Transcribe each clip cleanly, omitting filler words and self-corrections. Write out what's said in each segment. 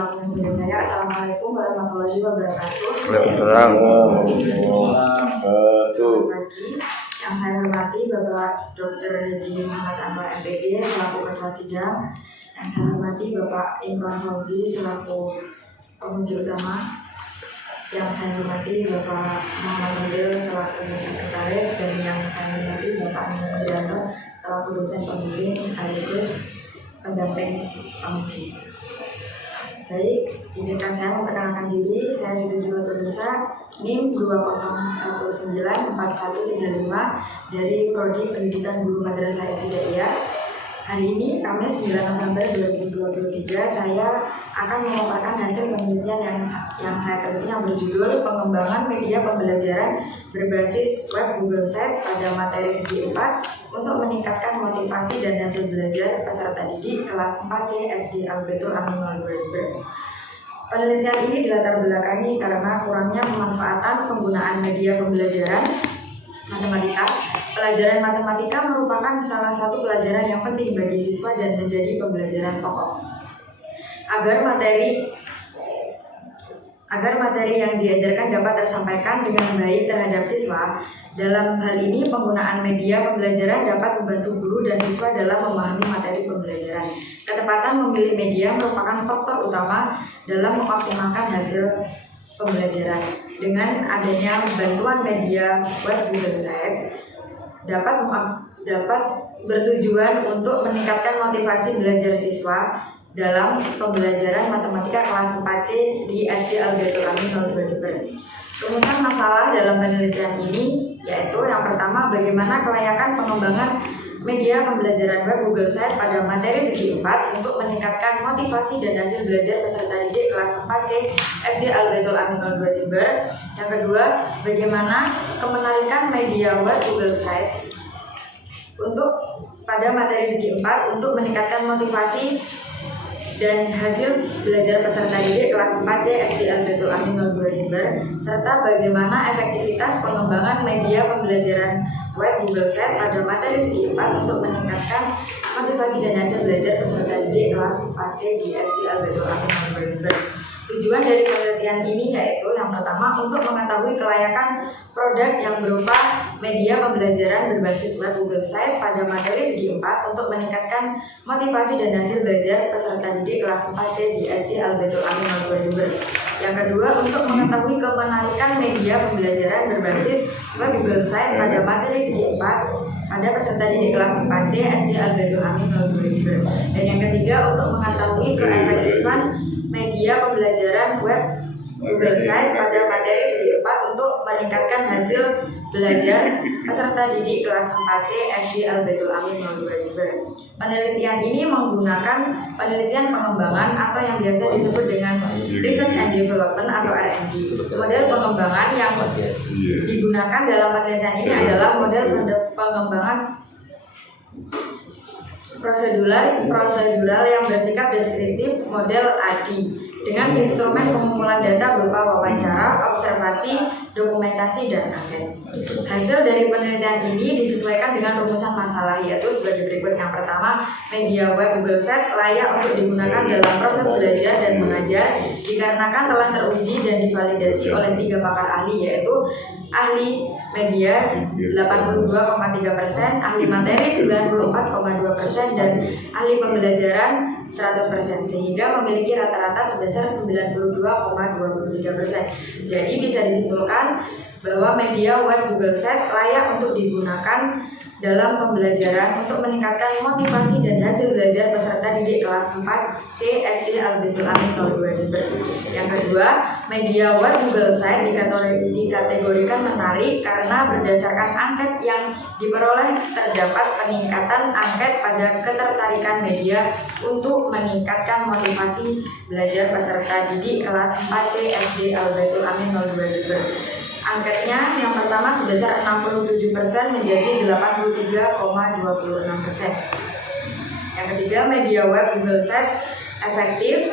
yang mulia saya. Assalamualaikum warahmatullahi wabarakatuh. Waalaikumsalam. Selamat pagi. Yang saya hormati Bapak Dr. Haji Muhammad Anwar MPD selaku Ketua Sidang. Yang saya hormati Bapak Imran Fauzi selaku pengunjung utama. Yang saya hormati Bapak Muhammad Nuril selaku sekretaris, dan yang saya hormati Bapak Nuril selaku dosen pembimbing sekaligus pendamping penguji. Baik, izinkan saya memperkenalkan diri. Saya Siti Zuluturnisa, NIM 201944135 dari Prodi Pendidikan Guru Madrasah Ibtidaiyah. Hari ini, Kamis 9 November 2023, saya akan memaparkan hasil penelitian yang saya teliti yang berjudul Pengembangan Media Pembelajaran Berbasis Web Google Sites pada materi segi 4 untuk meningkatkan motivasi dan hasil belajar peserta didik kelas 4C SD Al-Baitul Amin 02 Jember. Penelitian ini dilatar belakangi karena kurangnya pemanfaatan penggunaan media pembelajaran matematika. Pelajaran matematika merupakan salah satu pelajaran yang penting bagi siswa dan menjadi pembelajaran pokok. Agar materi yang diajarkan dapat tersampaikan dengan baik terhadap siswa, dalam hal ini penggunaan media pembelajaran dapat membantu guru dan siswa dalam memahami materi pembelajaran. Ketepatan memilih media merupakan faktor utama dalam mengoptimalkan hasil pembelajaran. Dengan adanya bantuan media web Google Sites dapat bertujuan untuk meningkatkan motivasi belajar siswa dalam pembelajaran matematika kelas 4C di SD Al-Baitul Amin 02 Jember. Rumusan masalah dalam penelitian ini yaitu yang pertama, bagaimana kelayakan pengembangan media pembelajaran web Google Sites pada materi segi 4 untuk meningkatkan motivasi dan hasil belajar peserta didik kelas 4C SD Al-Baitul Amin 02 Jember. Yang kedua, bagaimana kemenarikan media web Google Sites untuk pada materi segi 4 untuk meningkatkan motivasi dan hasil belajar peserta didik kelas 4C SD Al-Baitul Amin 02 Jember, serta bagaimana efektivitas pengembangan media pembelajaran web Google Sites pada materi segi 4 untuk meningkatkan motivasi dan hasil belajar peserta didik kelas 4C di SD Al-Baitul Amin 02 Jember. Tujuan dari penelitian ini yaitu yang pertama, untuk mengetahui kelayakan produk yang berupa media pembelajaran berbasis web Google Sites pada materi segi 4 untuk meningkatkan motivasi dan hasil belajar peserta didik kelas 4C di SD Al-Baitul Amin 02 Jember. Yang kedua, untuk mengetahui kemenarikan media pembelajaran berbasis web Google Sites pada materi segi 4 pada peserta didik kelas 4C SD Al-Baitul Amin 02 Jember. Dan yang ketiga, untuk mengetahui keefektifan media pembelajaran web Google Sites pada materi segi 4 untuk meningkatkan hasil belajar peserta didik kelas 4C SD Al-Baitul Amin 02 Jember. Penelitian ini menggunakan penelitian pengembangan atau yang biasa disebut dengan Research and Development atau R&D. Model pengembangan yang digunakan dalam penelitian ini adalah model pengembangan prosedural yang bersikap deskriptif, model ADI, dengan instrumen pengumpulan data berupa wawancara, observasi, dokumentasi, dan angket. Hasil dari penelitian ini disesuaikan dengan rumusan masalah, yaitu sebagai berikut. Yang pertama, media web Google Sites layak untuk digunakan dalam proses belajar dan mengajar dikarenakan telah teruji dan divalidasi oleh 3 pakar ahli, yaitu ahli media 82,3%, ahli materi 94,2%, dan ahli pembelajaran 100%, sehingga memiliki rata-rata sebesar 92,23%. Jadi bisa disimpulkan bahwa media web Google Sites layak untuk digunakan dalam pembelajaran untuk meningkatkan motivasi dan hasil belajar peserta didik kelas 4C SD Al-Baitul Amin 02 Jember. Yang kedua, media web Google Sites dikategorikan menarik karena berdasarkan angket yang diperoleh terdapat peningkatan angket pada ketertarikan media untuk meningkatkan motivasi belajar peserta didik kelas 4C SD Al-Baitul Amin 02 Jember. Angketnya yang pertama sebesar 67% menjadi 83,26%. Yang ketiga, media web Google Sites efektif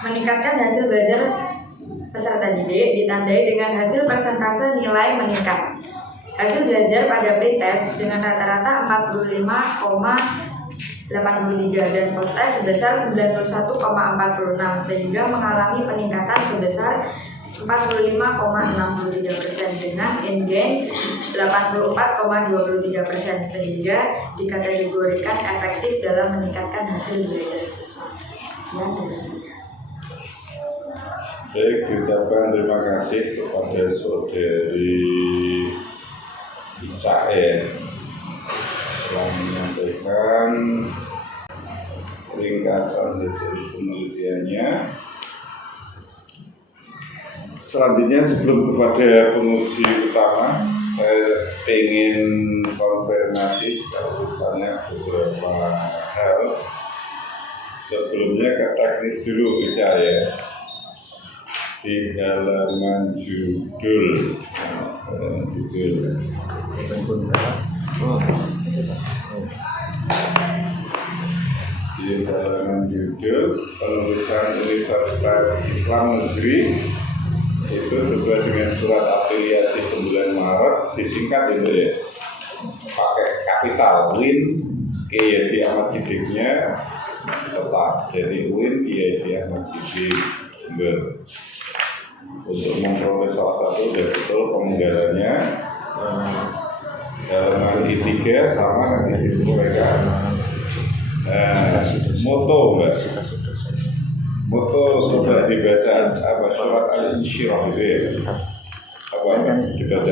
meningkatkan hasil belajar peserta didik ditandai dengan hasil persentase nilai meningkat. Hasil belajar pada pretest dengan rata-rata 45,8 83 dan postes sebesar 91,46 sehingga mengalami peningkatan sebesar 45,63% dengan endgain 84,23% sehingga dikategorikan efektif dalam meningkatkan hasil belajar siswa. Sekian dari saya. Baik, diucapkan terima kasih kepada saudari Ica telah menyampaikan ringkasan hasil penelitiannya. Selanjutnya sebelum kepada penguji utama, saya ingin konfirmasi sekaligus tanya beberapa hal. Sebelumnya ke teknis dulu Ica ya. Di halaman judul di halaman judul penulisan Universitas Islam Negeri itu sesuai dengan surat afiliasi 9 Maret disingkat itu ya, pakai kapital Win Kiai Haji Ahmad Siddiqnya tetap jadi Win Kiai Haji Ahmad Siddiq Jember. Untuk memperoleh salah satu dan betul penggalannya halaman I3 sama nanti disesuaikan. Moto mbak, moto sudah dibaca apa surat Al-Insyirah itu ya? Apa dibaca?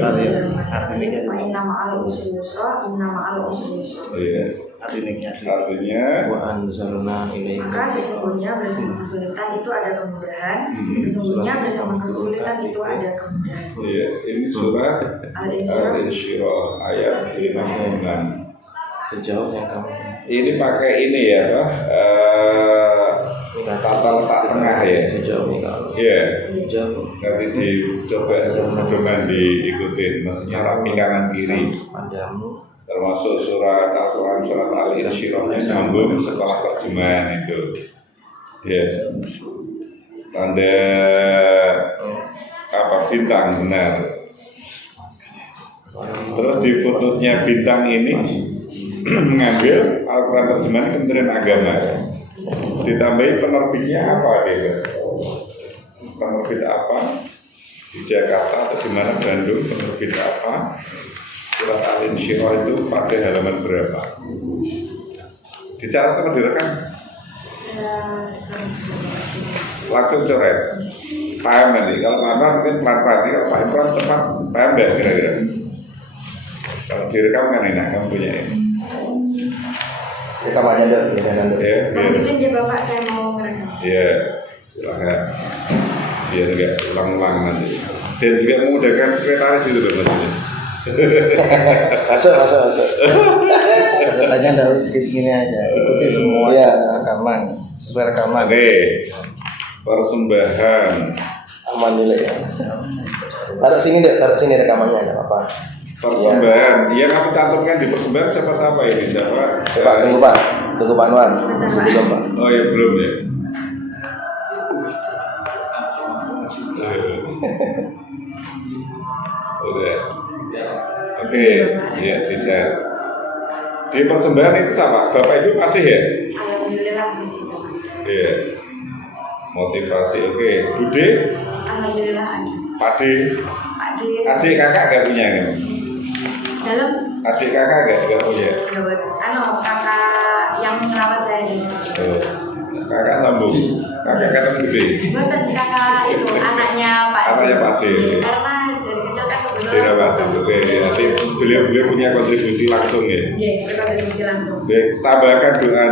Inna ma'al usri yusra, inna ma'al usri yusra. Artinya wa anzalna ilaika. Maka sesungguhnya bersama kesulitan itu ada kemudahan, sesungguhnya bersama kesulitan itu ada kemudahan. Iya, ini surat Al-Insyirah ayat 56. Sejauh yang kamu ini pakai ini ya Pak, tata letak tengah ya. sejauh yang kamu Iya. sejauh Nanti dicoba dengan diikutin, maksudnya rapi kanan kiri. padamu Termasuk surat Al-Quran, surat Al-Insyirahnya nyambung setelah terjemahan itu. Yes. Tanda apa bintang benar. Terus di footnote-nya bintang ini mengambil Al-Quran terjemahan Kementerian Agama. Ditambahi penerbitnya apa dia? Penerbit apa? Di Jakarta atau di mana Bandung penerbit apa? Surat Al-Insyirah itu pada halaman berapa? Dicatat atau direkam? Langsung coret. Paham nanti. Kalau lama mungkin pelan-pelan. Kalau Pak Imran cepat paham nggak kira-kira? Kalau direkam kan enak, kamu punya ini. rekam aja deh, Ya, Kalau izin ya Bapak, saya mau merekam. ya, silahkan. Biar nggak ulang-ulang nanti. Dan juga memudahkan sekretaris itu loh maksudnya. masuk tanya dari gini aja, ikuti semua rekaman sesuai rekaman. Oke, persembahan. Aman nilai ya. Taruh sini rekamannya, nggak apa. Persembahan, yang aku cantumkan di persembahan siapa ini? Siapa? Pak, tunggu Pak Anwar. Belum Pak. Oh ya belum ya. Udah. Oke, ya bisa. Di persembahan itu sama. Bapak Ibu kasih ya? Alhamdulillah masih Bapak. Iya. Motivasi, oke. Bude? Alhamdulillah ada. Pade? Pak Des. Adik kakak gak punya kan? Dalam Adik kakak gak punya? kakak yang merawat saya di Oh. Kakak sambung. Kakak kata gede. bukan kakak itu anaknya Pak. Anaknya Pak D. Karena dari kecil kan kebetulan. Dirawat. Oke, nanti beliau punya kontribusi langsung ya. Iya, berkontribusi langsung. Baik, tambahkan doa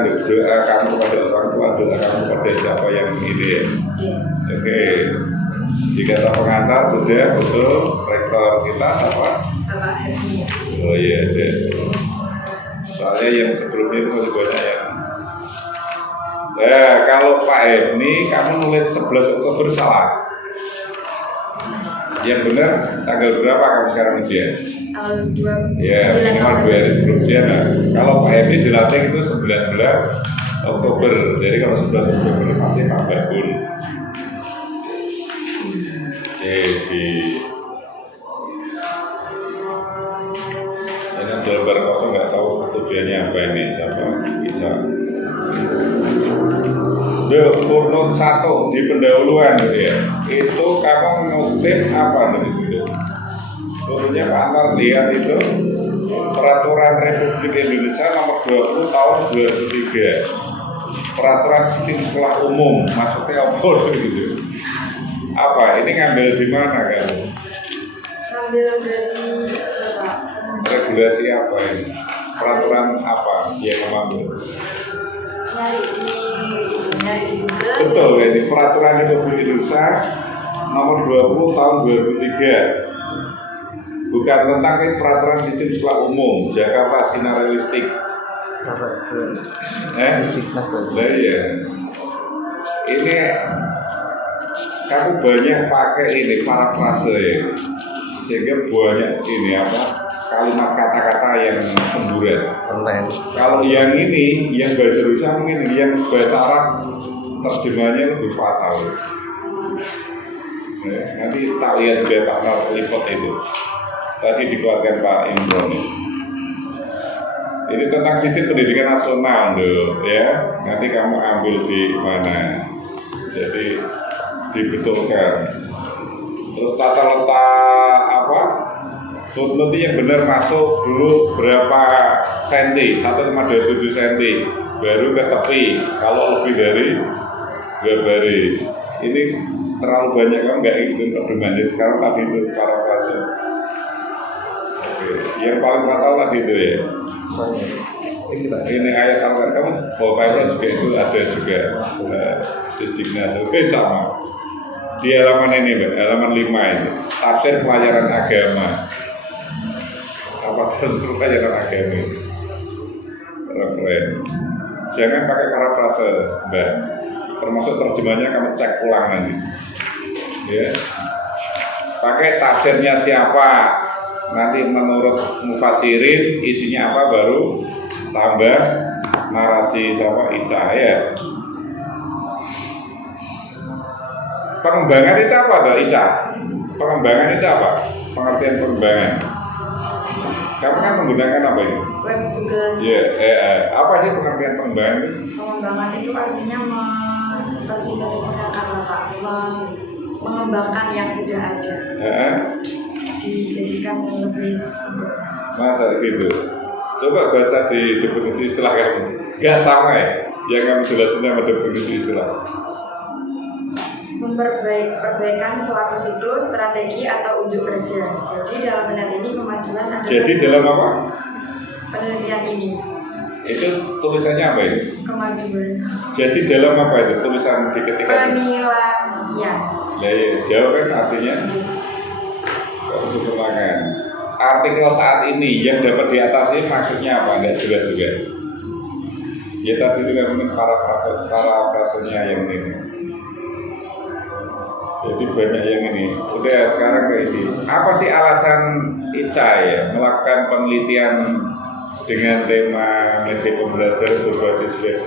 kamu kepada orang tua, doa kamu kepada siapa yang ini ya. Iya. Oke. Di kata pengantar sudah betul rektor kita apa? Bapak Haji. Oh iya, deh. Soalnya yang sebelumnya itu masih banyak ya. Nah, kalau Pak ini kamu nulis 11 Oktober salah. Yang benar tanggal berapa kamu sekarang ujian? Tanggal 2. Ya, minimal 2 hari sebelum ujian. Nah, kalau Pak ini dilatih itu 19 Oktober. Jadi kalau 11 Oktober pasti Pak Babun. Jadi ini ada lembar kosong nggak tahu tujuannya apa ini, siapa bisa not 1 di pendahuluan gitu ya. Itu kamu ngutip apa dari itu? Turunnya Pak Anwar lihat itu Peraturan Republik Indonesia nomor 20 tahun 2003. Peraturan sistem sekolah umum, maksudnya apa gitu? Apa? Ini ngambil di mana kamu? Ngambil dari apa? Regulasi apa ini? Peraturan apa yang mengambil? Nyari di Google. Betul, ini Peraturan Republik Indonesia nomor 20 tahun 2003. Bukan tentang peraturan sistem sekolah umum Jakarta Sinar Realistik. Lah iya. Ini kamu banyak pakai ini parafrase ya. Sehingga banyak ini apa? Kalimat kata-kata yang semburat. Kalau yang ini, yang bahasa Indonesia mungkin yang bahasa Arab terjemahannya lebih fatal. Nanti tak lihat juga Pak Nar lipat itu. Tadi dikeluarkan Pak Imron. Ini tentang sistem pendidikan nasional loh, ya. Nanti kamu ambil di mana? Jadi dibetulkan. Terus tata letak apa? Footnote yang benar masuk dulu berapa senti? 1,27 senti. Baru ke tepi. Kalau lebih dari 2 baris. Ini terlalu banyak, kamu nggak ikutin pedoman. Sekarang tadi itu parafrase. Oke, yang paling fatal tadi itu ya. Ini ayat Al-Quran kamu bawa Bible juga itu ada juga Sisdiknas sama di halaman ini Mbak, halaman 5 ini tafsir pelajaran agama. Apa tafsir pelajaran agama ini? Referen. Jangan pakai parafrase Mbak, termasuk terjemahnya kamu cek ulang nanti ya. Pakai tafsirnya siapa, nanti menurut mufasirin isinya apa, baru tambah narasi sama Ica ya. Pengembangan itu apa tuh Ica? Pengembangan itu apa? Pengertian pengembangan. Kamu kan menggunakan apa ini? Web Google. Apa sih pengertian pengembangan itu? Pengembangan itu artinya seperti tadi katakan Bapak, mengembangkan yang sudah ada. Dijadikan lebih sempurna. Masa gitu? Coba baca di definisi istilah kamu. Gak sama ya? Yang kamu jelasin sama definisi istilah. Perbaikan suatu siklus, strategi atau unjuk kerja. Jadi dalam penelitian ini kemajuan adalah. Jadi dalam apa? Penelitian ini. Itu tulisannya apa ini? Kemajuan. Jadi dalam apa itu tulisan di ketika? Penilaian. Lah iya, jauh kan artinya. Kok sempurnakan? Artikel saat ini yang dapat diatasi maksudnya apa? Enggak jelas juga. Ya tadi itu kan parafrasenya yang ini. Jadi banyak yang ini. Udah sekarang ke isi. Apa sih alasan Ica ya melakukan penelitian dengan tema metode pembelajaran berbasis web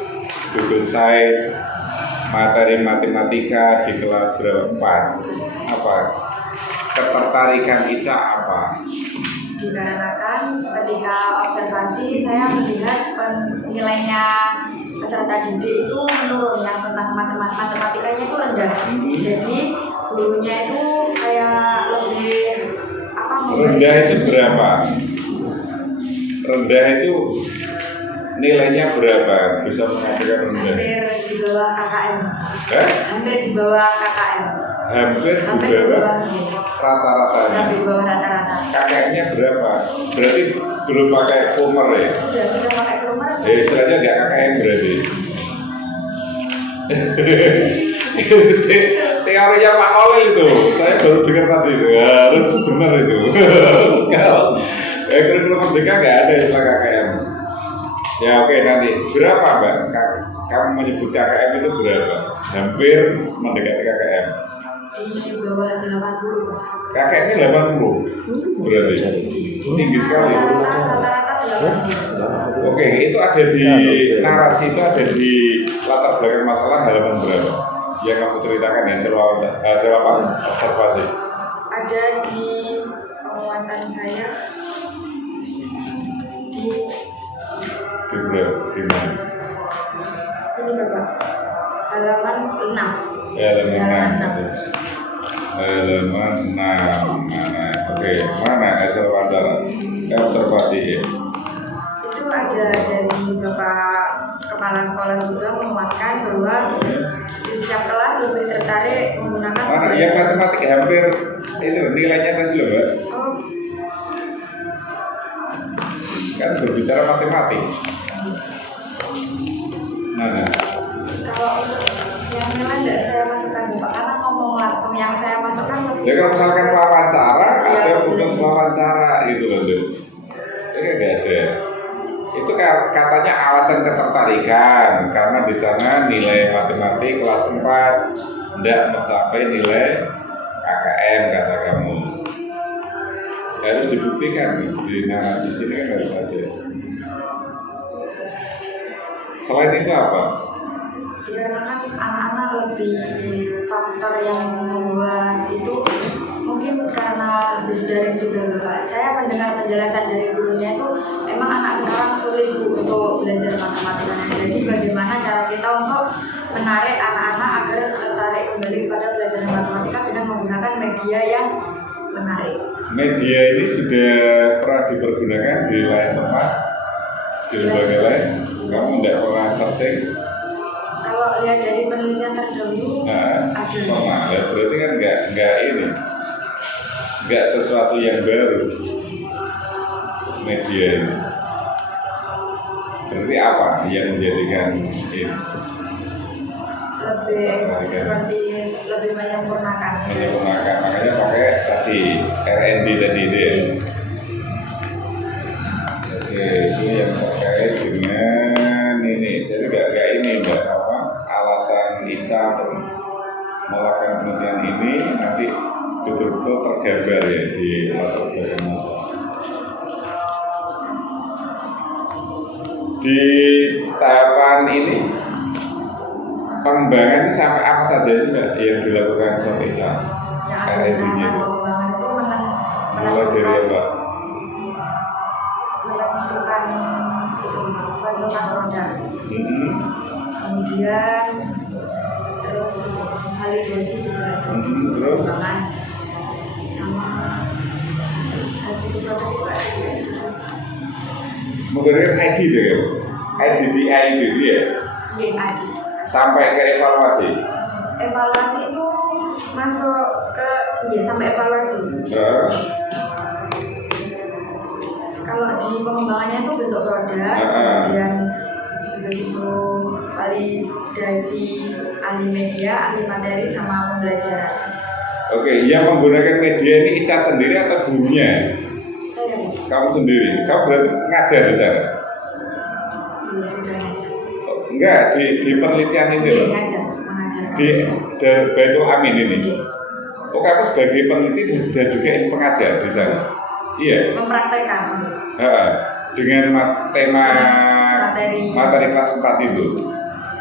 Google Site, materi matematika di kelas berapa? 4. Apa? Ketertarikan Ica apa? Dikarenakan ketika observasi saya melihat nilainya peserta didik itu menurun, yang tentang matematikanya itu rendah. Jadi gurunya itu kayak lebih apa? Rendah itu berapa? Rendah itu nilainya berapa? Bisa mengatakan rendah? Hampir di bawah KKM. Hampir di bawah KKM. Hampir di bawah rata-ratanya. Hampir di bawah rata-rata. KKM-nya berapa? Berarti belum pakai Homer ya? Sudah pakai Homer. Istilahnya nggak KKM berarti. Teorinya Pak Kolil itu, saya baru dengar tadi itu, harus benar itu. Kurikulum Merdeka nggak ada istilah KKM. Ya oke, nanti berapa Mbak? Kamu menyebut KKM itu berapa? Hampir mendekati KKM. Di bawah 80 Pak. KKM-nya 80 berarti tinggi sekali. Rata-rata 80. Oke, itu ada di narasi, itu ada di latar belakang masalah halaman berapa? Yang kamu ceritakan ya, jawaban observasi. Ada di penguatan saya di berapa? Di mana? ini Bapak. halaman 6. Halaman 6. Mana? Oke, mana hasil wawancara? Observasi ya. Itu ada dari Bapak Kepala Sekolah juga menguatkan bahwa di setiap kelas lebih tertarik menggunakan Mana? Ya matematik hampir itu nilainya tadi loh, Mbak. Oh, Kan berbicara matematik. Mana? kalau yang nilai tidak saya masukkan Bapak karena ngomong langsung, yang saya masukkan lebih. Ya kalau misalkan wawancara, Ya, ada bukan wawancara gitu loh, Dek. Ini nggak ada. Itu katanya alasan ketertarikan karena di sana nilai matematik kelas 4 tidak mencapai nilai KKM kata kamu. Harus dibuktikan di narasi sini kan harus ada. Selain itu apa? Dikarenakan anak-anak lebih faktor yang membuat itu mungkin karena habis daring juga Bapak. Saya mendengar penjelasan dari gurunya itu emang anak sekarang sulit Bu untuk belajar matematika. Jadi bagaimana cara kita untuk menarik anak-anak agar tertarik kembali kepada belajar matematika dengan menggunakan media yang menarik. Media ini sudah pernah dipergunakan di lain tempat, di lembaga lain. Kamu tidak pernah searching? Kalau lihat dari penelitian terdahulu Nah, ada. ya berarti kan nggak ini, nggak sesuatu yang baru media ini. Berarti apa yang menjadikan ini lebih seperti lebih menyempurnakan. menyempurnakan? Makanya pakai tadi R&D tadi itu ya. Oke, itu yang terkait dengan ini. Jadi nggak ini mbak apa alasan Ica untuk melakukan penelitian ini nanti betul-betul tergambar ya di latar belakang. Di tahapan ini pengembangan ini sampai apa saja sih mbak yang dilakukan sama Ica? Yang ada di tahapan pengembangan itu Mulai dari apa? menentukan bentukan roda. Kemudian terus validasi juga ada Terus? pengembangan sama revisi produk juga ada. Menggunakan ID itu ya, IDDI itu ya, Iya, ada. sampai ke evaluasi. Evaluasi itu masuk ke sampai evaluasi. Kalau di pengembangannya itu bentuk produk, kemudian habis itu validasi ahli media, ahli materi sama pembelajaran. Oke, yang menggunakan media ini Ica sendiri atau gurunya? Saya Kamu sendiri? Kamu berarti ngajar di sana? iya sudah ngajar. Enggak, di penelitian ini Iya loh. mengajar. Di Baitul Amin ini. Iya. Oh, kamu sebagai peneliti dan juga pengajar di sana? Iya. Mempraktekkan. Dengan tema materi kelas 4 itu.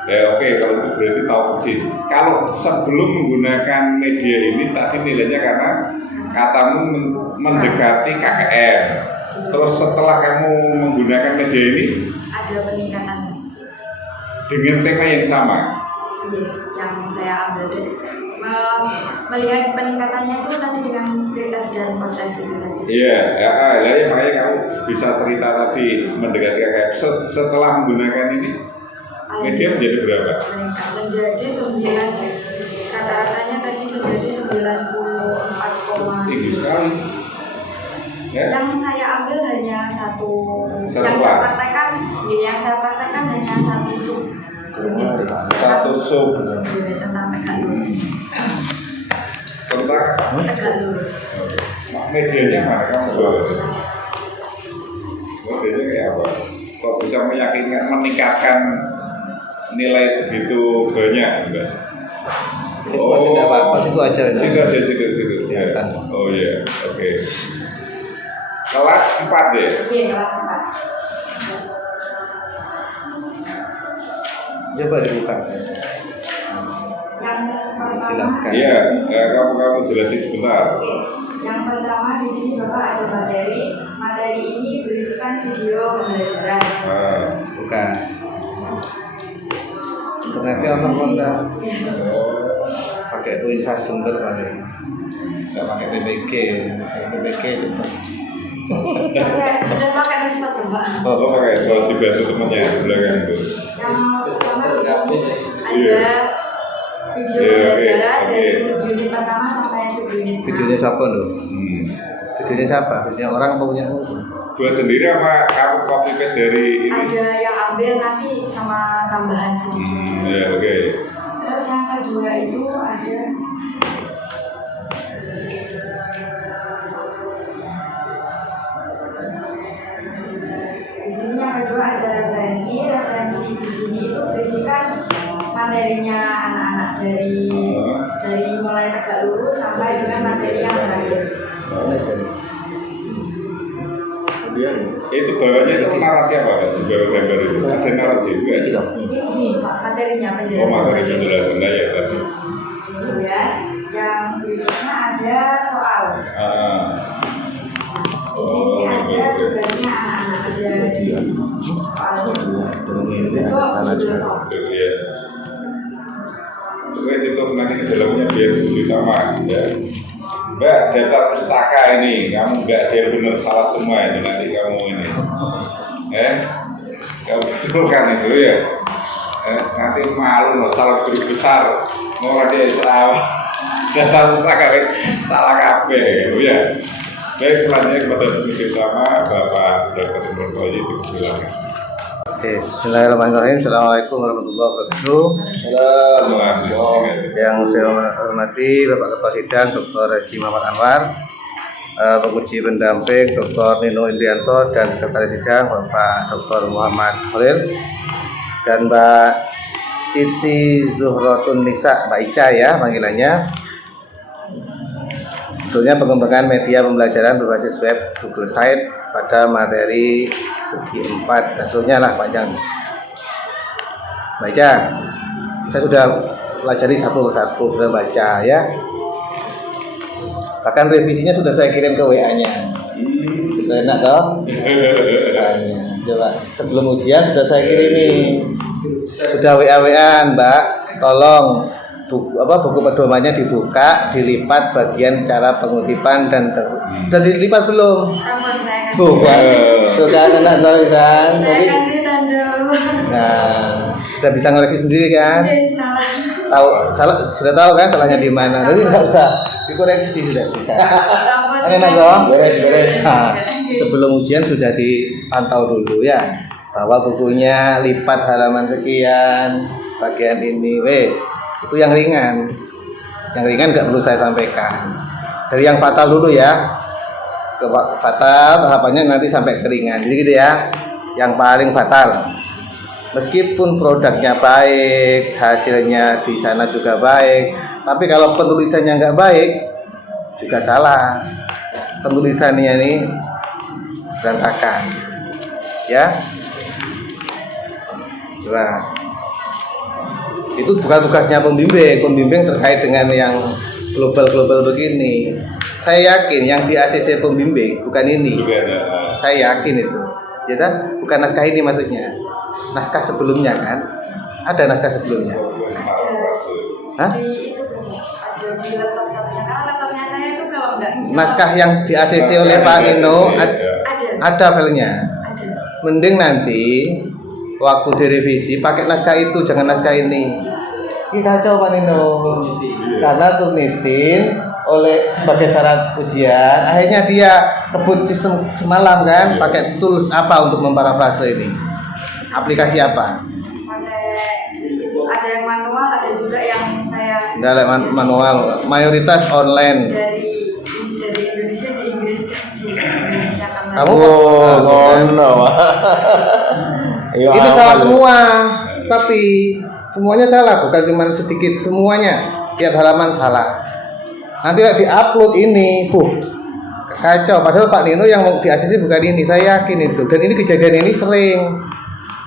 Ya oke, kalau itu berarti tahu persis. Kalau sebelum menggunakan media ini tadi nilainya karena katamu mendekati KKM. Terus setelah kamu menggunakan media ini ada peningkatan. dengan tema yang sama. Iya, yang saya ambil dari melihat peningkatannya itu tadi dengan pretest dan post-test itu tadi. Iya, ya makanya kamu bisa cerita tadi mendekati KKM. Setelah menggunakan ini media menjadi berapa? Menjadi 9, rata-ratanya tadi menjadi 94, Tinggi sekali. Ya? yang saya ambil hanya satu Satu yang kelas? saya praktekkan, yang saya praktekkan hanya satu sub unit. Satu sub. Unit tentang tegak lurus. Tentang Tegak lurus. medianya mana kamu bawa? Medianya kayak apa? Kok bisa meyakinkan meningkatkan nilai segitu banyak juga? Tidak apa-apa, situ aja. Situ. Kelihatan. Oh iya, oke. Kelas 4 deh. Iya, kelas 4. Coba dibuka. Yang pertama. Jelaskan. Iya, kamu jelasin sebentar. Oke, yang pertama di sini Bapak ada materi. Materi ini berisikan video pembelajaran. Buka. Internetnya orang kok enggak pakai WinHas sumber paling. Enggak pakai PPG, PPG cepat. Sudah pakai hotspot tuh Pak. Oh, pakai soal dibantu temennya di belakang itu. Yang pertama di sini Iya. ada video Iya, oke, pembelajaran oke. dari subunit pertama sampai subunit 6. Videonya siapa loh? Hmm. Videonya siapa? Videonya orang apa punya? Buat sendiri apa kamu copy paste dari ini? Ada yang ambil nanti sama tambahan sedikit. Ya, oke. Terus yang kedua itu ada di sini yang kedua ada referensi. Referensi di sini itu berisikan materinya anak-anak dari mulai tegak lurus sampai dengan materi yang terakhir. Mana cari? Kemudian Itu bawahnya itu narasi apa kan? Di bawah gambar itu ada narasi juga. ini dong. Ini Pak, materinya Oh, penjelasan. materi penjelasannya ya tadi. Kemudian yang berikutnya ada soal. Ah. Di sini ada tugasnya anak-anak ada soalnya. Itu Sana juga. Gitu ya. Oke, itu nanti ke dalamnya biar utama ya. Mbak, daftar pustaka ini, kamu nggak ada benar salah semua ini nanti kamu ini. Kamu betulkan itu ya. Nanti malu loh, salah guru besar, mau dia salah. Daftar pustaka salah kabeh gitu ya. Baik, selanjutnya kepada penulis utama Bapak Dr. Murtoji dipersilakan. Oke, bismillahirrahmanirrahim. Assalamualaikum warahmatullahi wabarakatuh. Yang saya hormati Bapak Ketua Sidang Dr. Haji Muhammad Anwar, penguji pendamping Dr. Nino Indrianto dan Sekretaris Sidang Bapak Dr. Muhammad Khalil dan Mbak Siti Zuhratun Nisa, Mbak Ica ya panggilannya. Tentunya pengembangan media pembelajaran berbasis web Google Site pada materi segi 4 hasilnya lah panjang. Baca, saya sudah pelajari satu persatu, sudah baca ya. Bahkan revisinya sudah saya kirim ke WA-nya. Itu enak toh? Coba sebelum ujian sudah saya kirimi. Sudah WA-WA-an, Mbak. Tolong buku pedomannya dibuka, dilipat bagian cara pengutipan dan sudah dilipat belum? Sama saya kasih. Bukan. Sudah anak tahu kan? Saya kasih tanda. Nah, sudah bisa ngoreksi sendiri kan? Oke, salah. Tahu salah, sudah tahu kan salahnya di mana? Jadi nggak usah dikoreksi, sudah bisa. Ada enak dong? Beres. Nah, sebelum ujian sudah dipantau dulu ya, bahwa bukunya lipat halaman sekian, bagian ini, itu yang ringan. Yang ringan nggak perlu saya sampaikan. Dari yang fatal dulu ya, ke fatal tahapannya nanti sampai ke ringan. Jadi gitu ya, yang paling fatal. Meskipun produknya baik, hasilnya di sana juga baik, tapi kalau penulisannya nggak baik, juga salah. Penulisannya ini berantakan, ya. Coba. Itu bukan tugasnya pembimbing terkait dengan yang global begini. Saya yakin yang di ACC pembimbing bukan ini. Saya yakin itu, ya kan? Bukan naskah ini maksudnya. Naskah sebelumnya kan? Ada naskah sebelumnya. Hah? Di itu ada di laptop satunya. Karena laptopnya saya itu kalau nggak Naskah yang di ACC oleh Pak Nino ada filenya. Ada. Mending nanti waktu direvisi pakai naskah itu, jangan naskah ini. Ini kacau Pak Nino. Karena Turnitin oleh sebagai syarat ujian, akhirnya dia kebut sistem semalam kan, pakai tools apa untuk memparafrase ini? Aplikasi apa? Ada yang manual, ada juga yang saya Manual, mayoritas online. dari Indonesia di Inggris kan di Indonesia kan. Kamu ngono. itu salah semua, tapi semuanya salah, bukan cuma sedikit, semuanya tiap halaman salah. Nanti di-upload ini, kacau. Padahal Pak Nino yang di ACC bukan ini, saya yakin itu. Dan ini kejadian ini sering.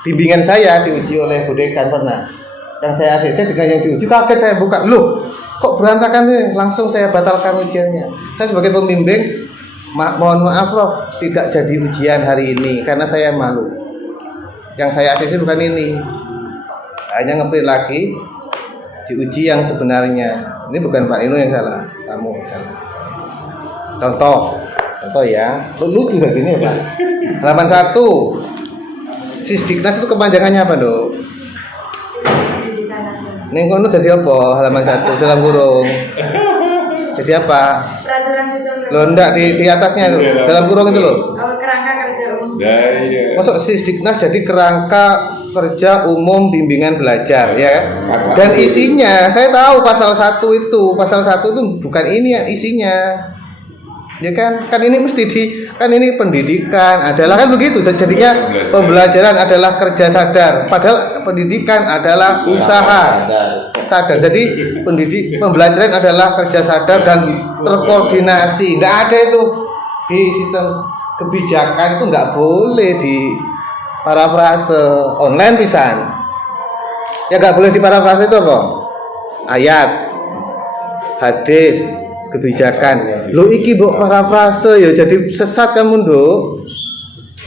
Bimbingan saya diuji oleh Bu Dekan pernah. Yang saya ACC dengan yang diuji kaget, saya buka, loh kok berantakan nih? Langsung saya batalkan ujiannya. Saya sebagai pembimbing, mohon maaf loh, tidak jadi ujian hari ini karena saya malu. Yang saya ACC bukan ini. hanya ngeprint lagi diuji yang sebenarnya. Ini bukan Pak Ino yang salah, kamu yang salah. Contoh ya, lucu kayak gini ya Pak. Halaman 1, Sisdiknas itu kepanjangannya apa Dok? Sistem Pendidikan Nasional. Ning kono dadi apa halaman 1 dalam kurung? Jadi apa? Peraturan sistem Lo ndak di atasnya itu, dalam kurung itu loh. kerangka kerja umum. Nah, iya. Masuk Sisdiknas jadi kerangka kerja umum bimbingan belajar ya kan? Dan isinya saya tahu pasal 1 itu bukan ini yang isinya. Ya kan ini mesti kan ini pendidikan adalah kan begitu, jadinya pembelajaran adalah kerja sadar, padahal pendidikan adalah usaha sadar. Jadi pembelajaran adalah kerja sadar dan terkoordinasi. Nggak ada itu di sistem kebijakan, itu nggak boleh di parafrase online pisan. Ya nggak boleh di parafrase itu apa? Ayat, hadis, kebijakan. Lo iki mbok parafrase ya jadi sesat kamu Nduk.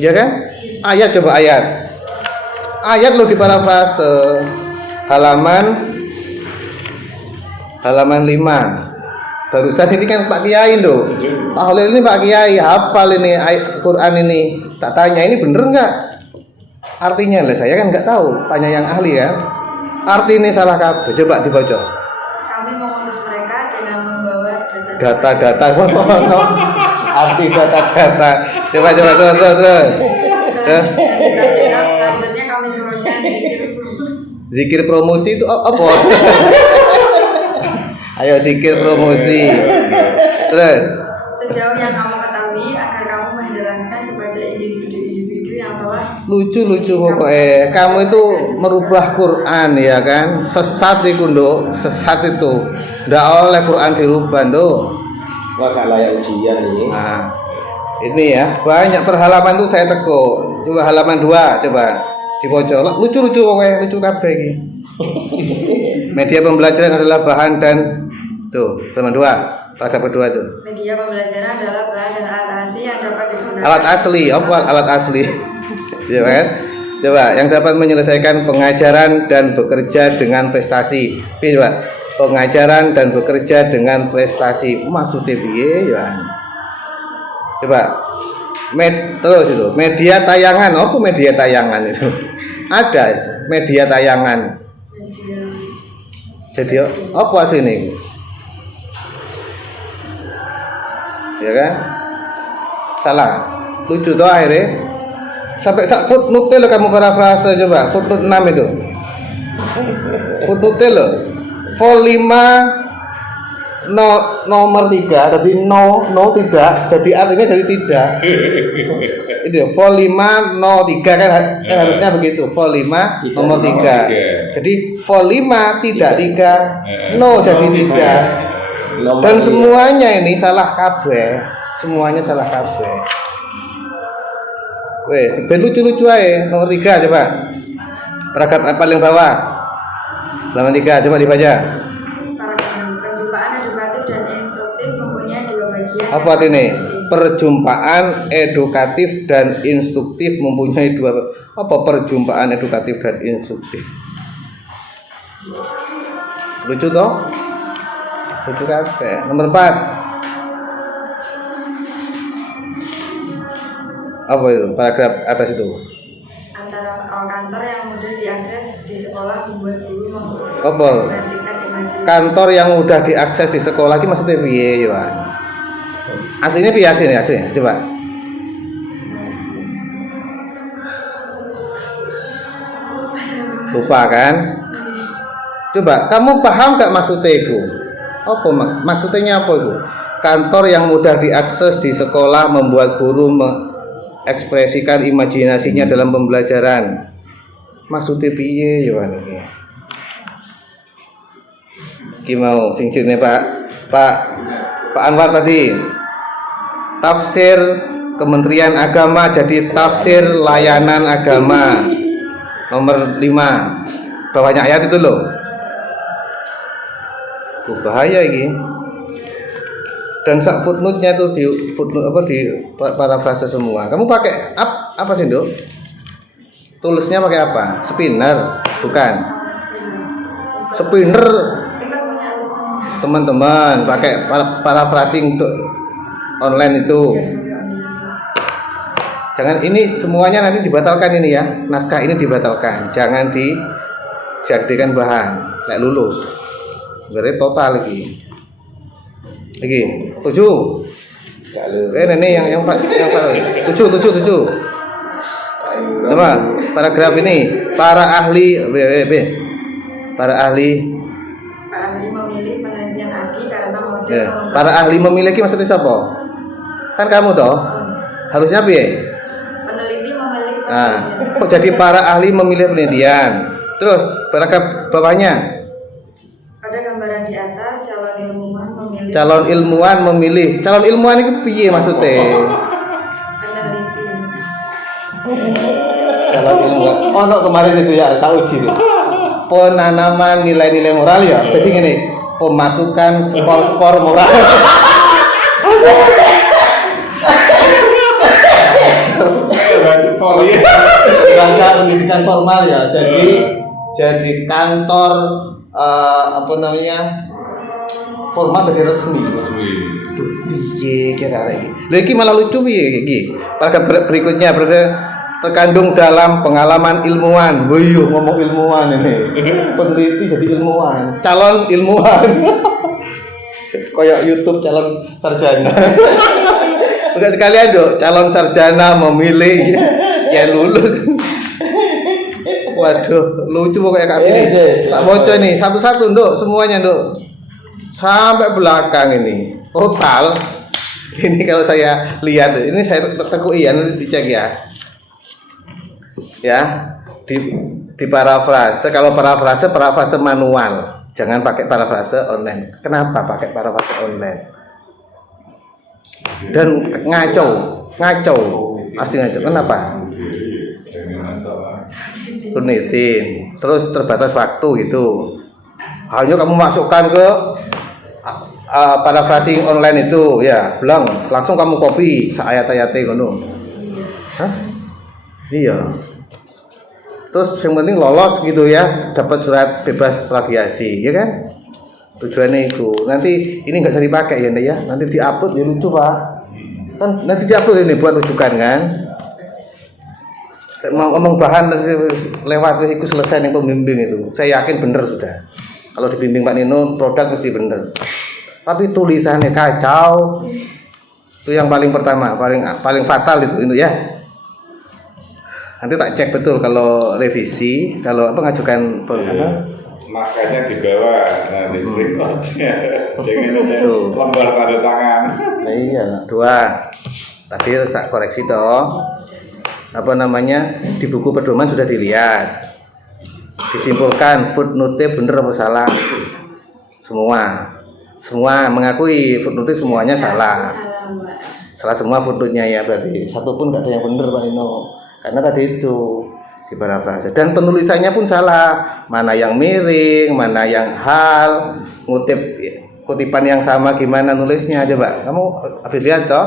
Ya kan? Ayat, coba ayat. Ayat lo di parafrase. Halaman 5. Barusan ini kan Pak Kiai Nduk. Pak Holil ini Pak Kiai hafal ini Quran ini. Tak tanya ini bener nggak? Artinya lah saya kan nggak tahu. Tanya yang ahli ya. Arti ini salah kabeh. Coba dibaca. Kami mengutus mereka dengan membawa Data-data arti data-data. Coba terus. Selanjutnya kami turunkan Zikir promosi itu apa? Ayo zikir promosi. Terus sejauh yang kamu ketahui agar kamu menjelaskan kepada individu-individu yang telah lucu pokoknya. Kamu itu merubah Quran ya kan? Sesat itu Nduk, sesat itu. Nggak oleh Quran dirubah Nduk. Wah, gak layak ujian nih. Nah, ini ya, banyak perhalaman tuh saya tekuk. Coba halaman 2, coba dibaca. Lucu pokoknya, lucu kabeh iki. Media pembelajaran adalah bahan dan tuh, halaman 2, paragraf kedua tuh. media pembelajaran adalah bahan dan alat asli yang dapat digunakan. Alat asli, apa alat asli? Ya kan? Coba yang dapat menyelesaikan pengajaran dan bekerja dengan prestasi. Coba pengajaran dan bekerja dengan prestasi. Maksudnya piye ya? Coba terus itu media tayangan. Apa media tayangan itu? Ada itu, media tayangan. Jadi apa sini? Ya kan? Salah. Lucu tuh akhirnya. Sampai sak footnote lo kamu parafrase coba. Footnote 6 itu. Footnote lo. Vol 5 nomor 3 tapi no tidak, jadi artinya dari tidak. Itu vol 5 no 3 kan harusnya begitu. Vol 5 nomor 3. Jadi vol 5 tidak 3 no jadi tidak. Dan semuanya ini salah kabeh. Semuanya salah kabeh. Weh, lucu-lucu aja. Nomor 3 coba. Paragraf paling bawah. Halaman 3 coba dibaca. Perjumpaan edukatif dan instruktif mempunyai 2 bagian. Apa ini? Perjumpaan edukatif dan instruktif mempunyai 2. Apa perjumpaan edukatif dan instruktif? Lucu toh? Lucu kabeh. Nomor 4. Apa itu? Paragraf atas itu. Antara kantor yang mudah diakses di sekolah membuat guru Apa? mengekspresikan imajinasi. Kantor yang mudah diakses di sekolah ini maksudnya piye ya, Pak? Aslinya piye aslinya? Coba. Lupa kan? Coba, kamu paham gak maksudnya itu? Apa maksudnya apa itu? Kantor yang mudah diakses di sekolah membuat guru mengekspresikan imajinasinya dalam pembelajaran. Maksudnya piye ya ini? Gimana singkirnya Pak Anwar tadi? Tafsir Kementerian Agama jadi tafsir layanan agama. Nomor 5. Bawahnya ayat itu loh. Bahaya ini. Dan sak footnote-nya itu di footnote apa di parafrase semua. Kamu pakai apa sih, Dok? Tulisnya pakai apa? Spinner, bukan. spinner Kita punya teman. teman-teman pakai paraphrasing untuk online itu. Jangan, ini semuanya nanti dibatalkan ini ya. Naskah ini dibatalkan. Jangan dijadikan bahan. Nek lulus. Berarti total lagi. Lagi 7. Ini yang 7. Coba paragraf ini para ahli para ahli memilih penelitian Adi karena model ya. Para ahli memiliki maksudnya siapa? Kan kamu toh. Harusnya piye? peneliti memilih Nah, kok jadi para ahli memilih penelitian. Terus paragraf bawahnya pada gambaran di atas calon ilmuwan memilih calon ilmuwan itu piye maksudnya? peneliti. Calon ilmuwan. Oh, no, kemarin itu ya tak uji itu. Penanaman nilai-nilai moral ya. Jadi gini, pemasukan spor moral. Rangka pendidikan formal ya. Jadi kantor apa namanya? Formal dari resmi. Duh, piye kira lagi. Lha iki malah lucu piye iki. Paragraf berikutnya terkandung dalam pengalaman ilmuwan. Woyo ngomong ilmuwan ini. Peneliti jadi ilmuwan, calon ilmuwan. Kayak YouTube calon sarjana. Enggak sekalian dok, calon sarjana memilih ya lulus. Waduh, lucu pokoknya kami ini. Tak bocor nih, satu-satu dok, semuanya dok. Sampai belakang ini. Total. Ini kalau saya lihat, ini saya tekuk iya nanti dicek ya. Ya, di parafrase. Kalau parafrase manual. Jangan pakai parafrase online. Kenapa pakai parafrase online? Dan ngaco, pasti ngaco. Kenapa? Unitin, terus terbatas waktu itu. Hanya kamu masukkan ke paraphrasing online itu, ya, bilang langsung kamu copy seayat-ayatnya ngono. Hah? Iya. Terus yang penting lolos gitu ya, dapat surat bebas plagiasi, ya kan? Tujuannya itu. Nanti ini nggak bisa dipakai ya, nanti diupload ya lucu pak. Kan nanti diupload ini buat rujukan kan? Mau ngomong bahan lewat itu selesai nih pembimbing itu. Saya yakin bener sudah. Kalau dibimbing Pak Nino produk mesti bener. Tapi tulisannya kacau. Itu yang paling pertama, paling fatal itu ya. Nanti tak cek betul kalau revisi, kalau apa ngajukan apa? Naskahnya di bawah, nah di printnya, jangan ada lembar tanda tangan. Nah iya, 2. Tadi harus tak koreksi toh. Apa namanya? Di buku pedoman sudah dilihat. Disimpulkan footnote bener apa salah? Semua mengakui footnote semuanya salah. Salah semua footnote-nya ya, berarti satu pun nggak ada yang bener Pak Nino. Karena tadi itu di parafrase dan penulisannya pun salah, mana yang miring, mana yang hal, ngutip kutipan yang sama gimana nulisnya. Coba kamu habis lihat toh,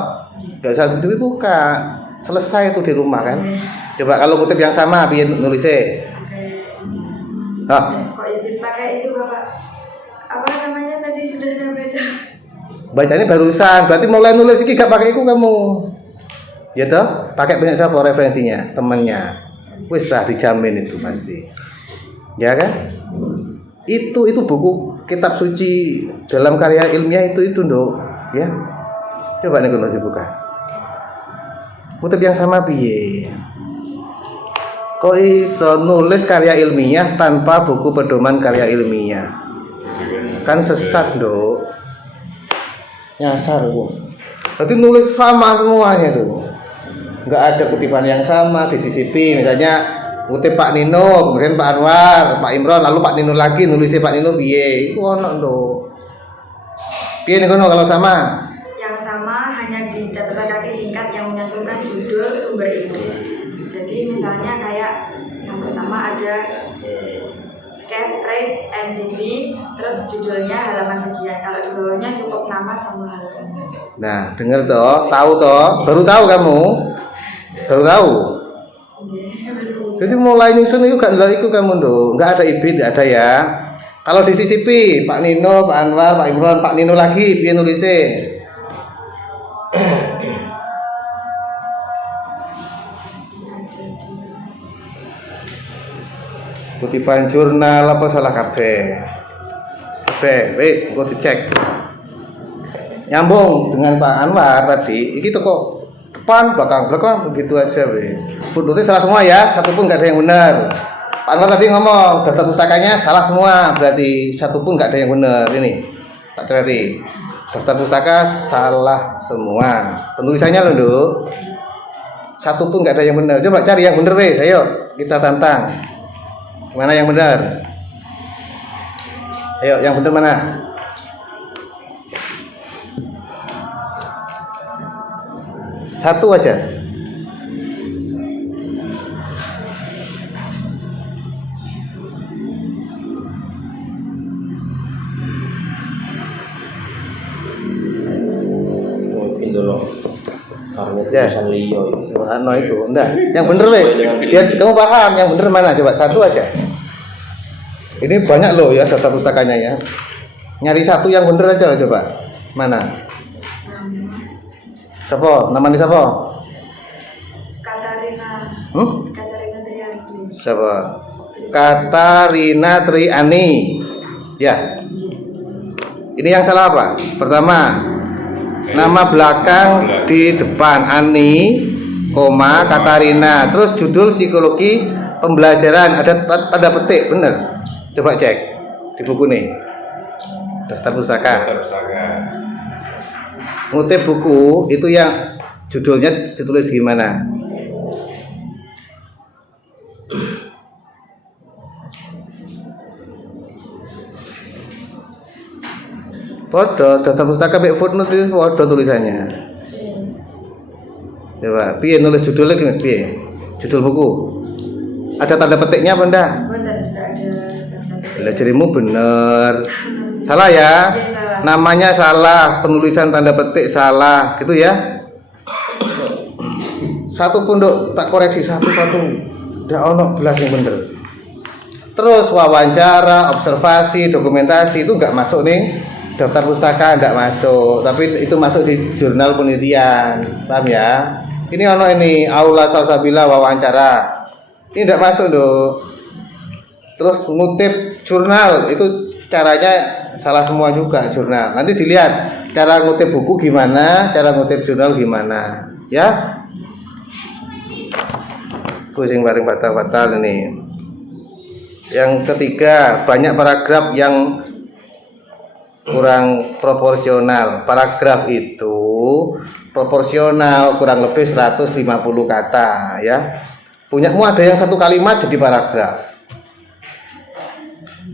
nggak usah dibuka, selesai itu di rumah kan. Coba kalau kutip yang sama biar nulisnya. Kok itu pakai itu bapak? Apa namanya tadi sudah saya baca? Bacanya barusan, berarti mulai nulis ini gak pakai itu kamu. Ya toh, pakai banyak siapa referensinya, temannya. Wis lah dijamin itu pasti. Ya kan? Itu buku kitab suci dalam karya ilmiah itu Nduk, ya. Coba nih kalau dibuka. Kutip yang sama piye? Kok iso nulis karya ilmiah tanpa buku pedoman karya ilmiah? Kan sesat, Nduk. Nyasar kok. Berarti nulis sama semuanya tuh. Nggak ada kutipan yang sama di CCP, misalnya kutip Pak Nino, kemudian Pak Anwar, Pak Imron, lalu Pak Nino lagi nulisnya Pak Nino piye? Iku ono nduk. Piye nih kalau sama? Yang sama hanya di catatan kaki singkat yang menyatukan judul sumber itu. Jadi misalnya kayak yang pertama ada Scav Trade NBC, terus judulnya halaman sekian. Kalau di bawahnya cukup nama sama halaman. Nah, dengar toh, tahu toh, baru tahu kamu. Baru tahu. Jadi mulai nyusun itu gak kamu tuh, nggak ada ibit, nggak ada ya. Kalau disisipi Pak Nino, Pak Anwar, Pak Imron, Pak Nino lagi piye nulise? Kutipan jurnal apa salah kabeh? Kabeh wis engko dicek. Nyambung dengan Pak Anwar tadi, iki teko depan belakang begitu aja weh. Footnote salah semua ya, satu pun nggak ada yang benar. Pak Anwar tadi ngomong daftar pustakanya salah semua, berarti satu pun nggak ada yang benar ini. Pak Cerati, daftar pustaka salah semua. Penulisannya loh, Nduk. Satu pun nggak ada yang benar. Coba cari yang benar weh, ayo kita tantang. Mana yang benar? Ayo, yang benar mana? Satu aja. Mungkin dulu. Karena Ya. tulisan Leo itu. No itu, enggak. Yang bener weh. Biar kamu paham, yang bener mana? Coba satu aja. Ini banyak loh ya daftar pustakanya ya. Nyari satu yang bener aja loh coba. Mana? Siapa? Namanya siapa? Katarina. Katarina Triani. Siapa? Katarina Triani. Ya. Ini yang salah apa? Pertama, nama belakang di depan Ani, koma Katarina. Terus judul psikologi pembelajaran ada tanda petik, bener. Coba cek di buku nih. Daftar pustaka. Ngutip buku itu yang judulnya ditulis gimana? Podo, daftar pustaka mek footnote itu podo tulisannya. Coba, piye nulis judulnya gimana? Piye? Judul buku. Ada tanda petiknya apa enggak? Benar, tidak ada tanda. Lah jerimu bener. Salah ya? Iya, salah. Namanya salah, penulisan tanda petik salah, gitu ya? Satu pun Dok, tak koreksi satu-satu. Ndak ono belas yang bener. Terus wawancara, observasi, dokumentasi itu enggak masuk nih. Daftar pustaka enggak masuk, tapi itu masuk di jurnal penelitian. Paham ya? Ini ono ini aula salsabila wawancara. Ini enggak masuk, Dok. Terus ngutip jurnal itu caranya salah semua juga jurnal. Nanti dilihat cara ngutip buku gimana, cara ngutip jurnal gimana, ya. Kucing bareng batal-batal ini. Yang ketiga, banyak paragraf yang kurang proporsional. Paragraf itu proporsional kurang lebih 150 kata, ya. Punyamu ada yang satu kalimat jadi paragraf.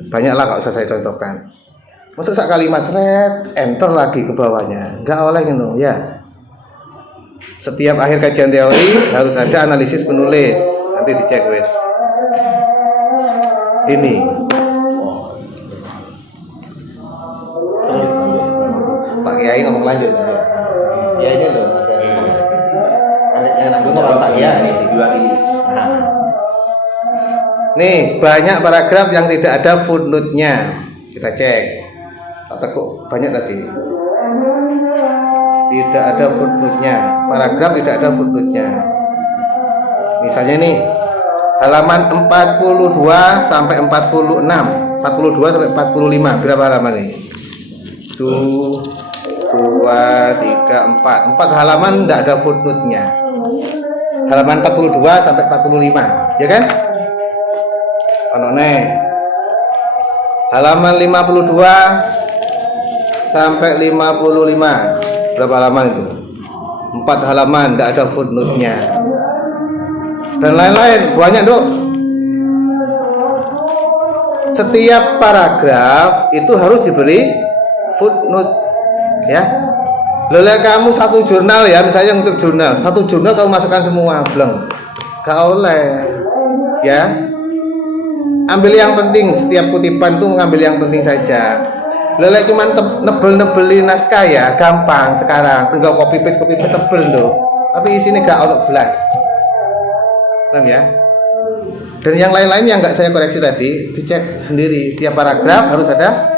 Banyaklah kalau usah saya contohkan. Masuk sak kalimat enter lagi ke bawahnya. Enggak oleh gitu, ya. Setiap akhir kajian teori harus ada analisis penulis. Nanti dicek wes. Ini. Pak Kiai ngomong lanjut nanti. Ya ini loh. Yang nanggung ngomong Pak Kiai ini dua ini. Nah. Nih, banyak paragraf yang tidak ada footnote-nya. Kita cek. Tak tekuk banyak tadi. Tidak ada footnote-nya. Paragraf tidak ada footnote-nya. Misalnya nih, halaman 42 sampai 46. 42 sampai 45. Berapa halaman nih? 2 3 4. 4 halaman tidak ada footnote-nya. Halaman 42 sampai 45, ya kan? Halaman 52 sampai 55. Berapa halaman itu? 4 halaman, tidak ada footnote-nya. Dan lain-lain, banyak Dok. Setiap paragraf itu harus diberi footnote, ya. Lola kamu satu jurnal ya, misalnya untuk jurnal, satu jurnal kamu masukkan semua, belum? Gak oleh, ya. Ambil yang penting, setiap kutipan itu mengambil yang penting saja. Lele cuman nebel-nebeli naskah ya, gampang sekarang. Tinggal copy paste tebel tuh. Tapi isinya gak ono belas. Paham ya? Dan yang lain-lain yang nggak saya koreksi tadi, dicek sendiri. Tiap paragraf harus ada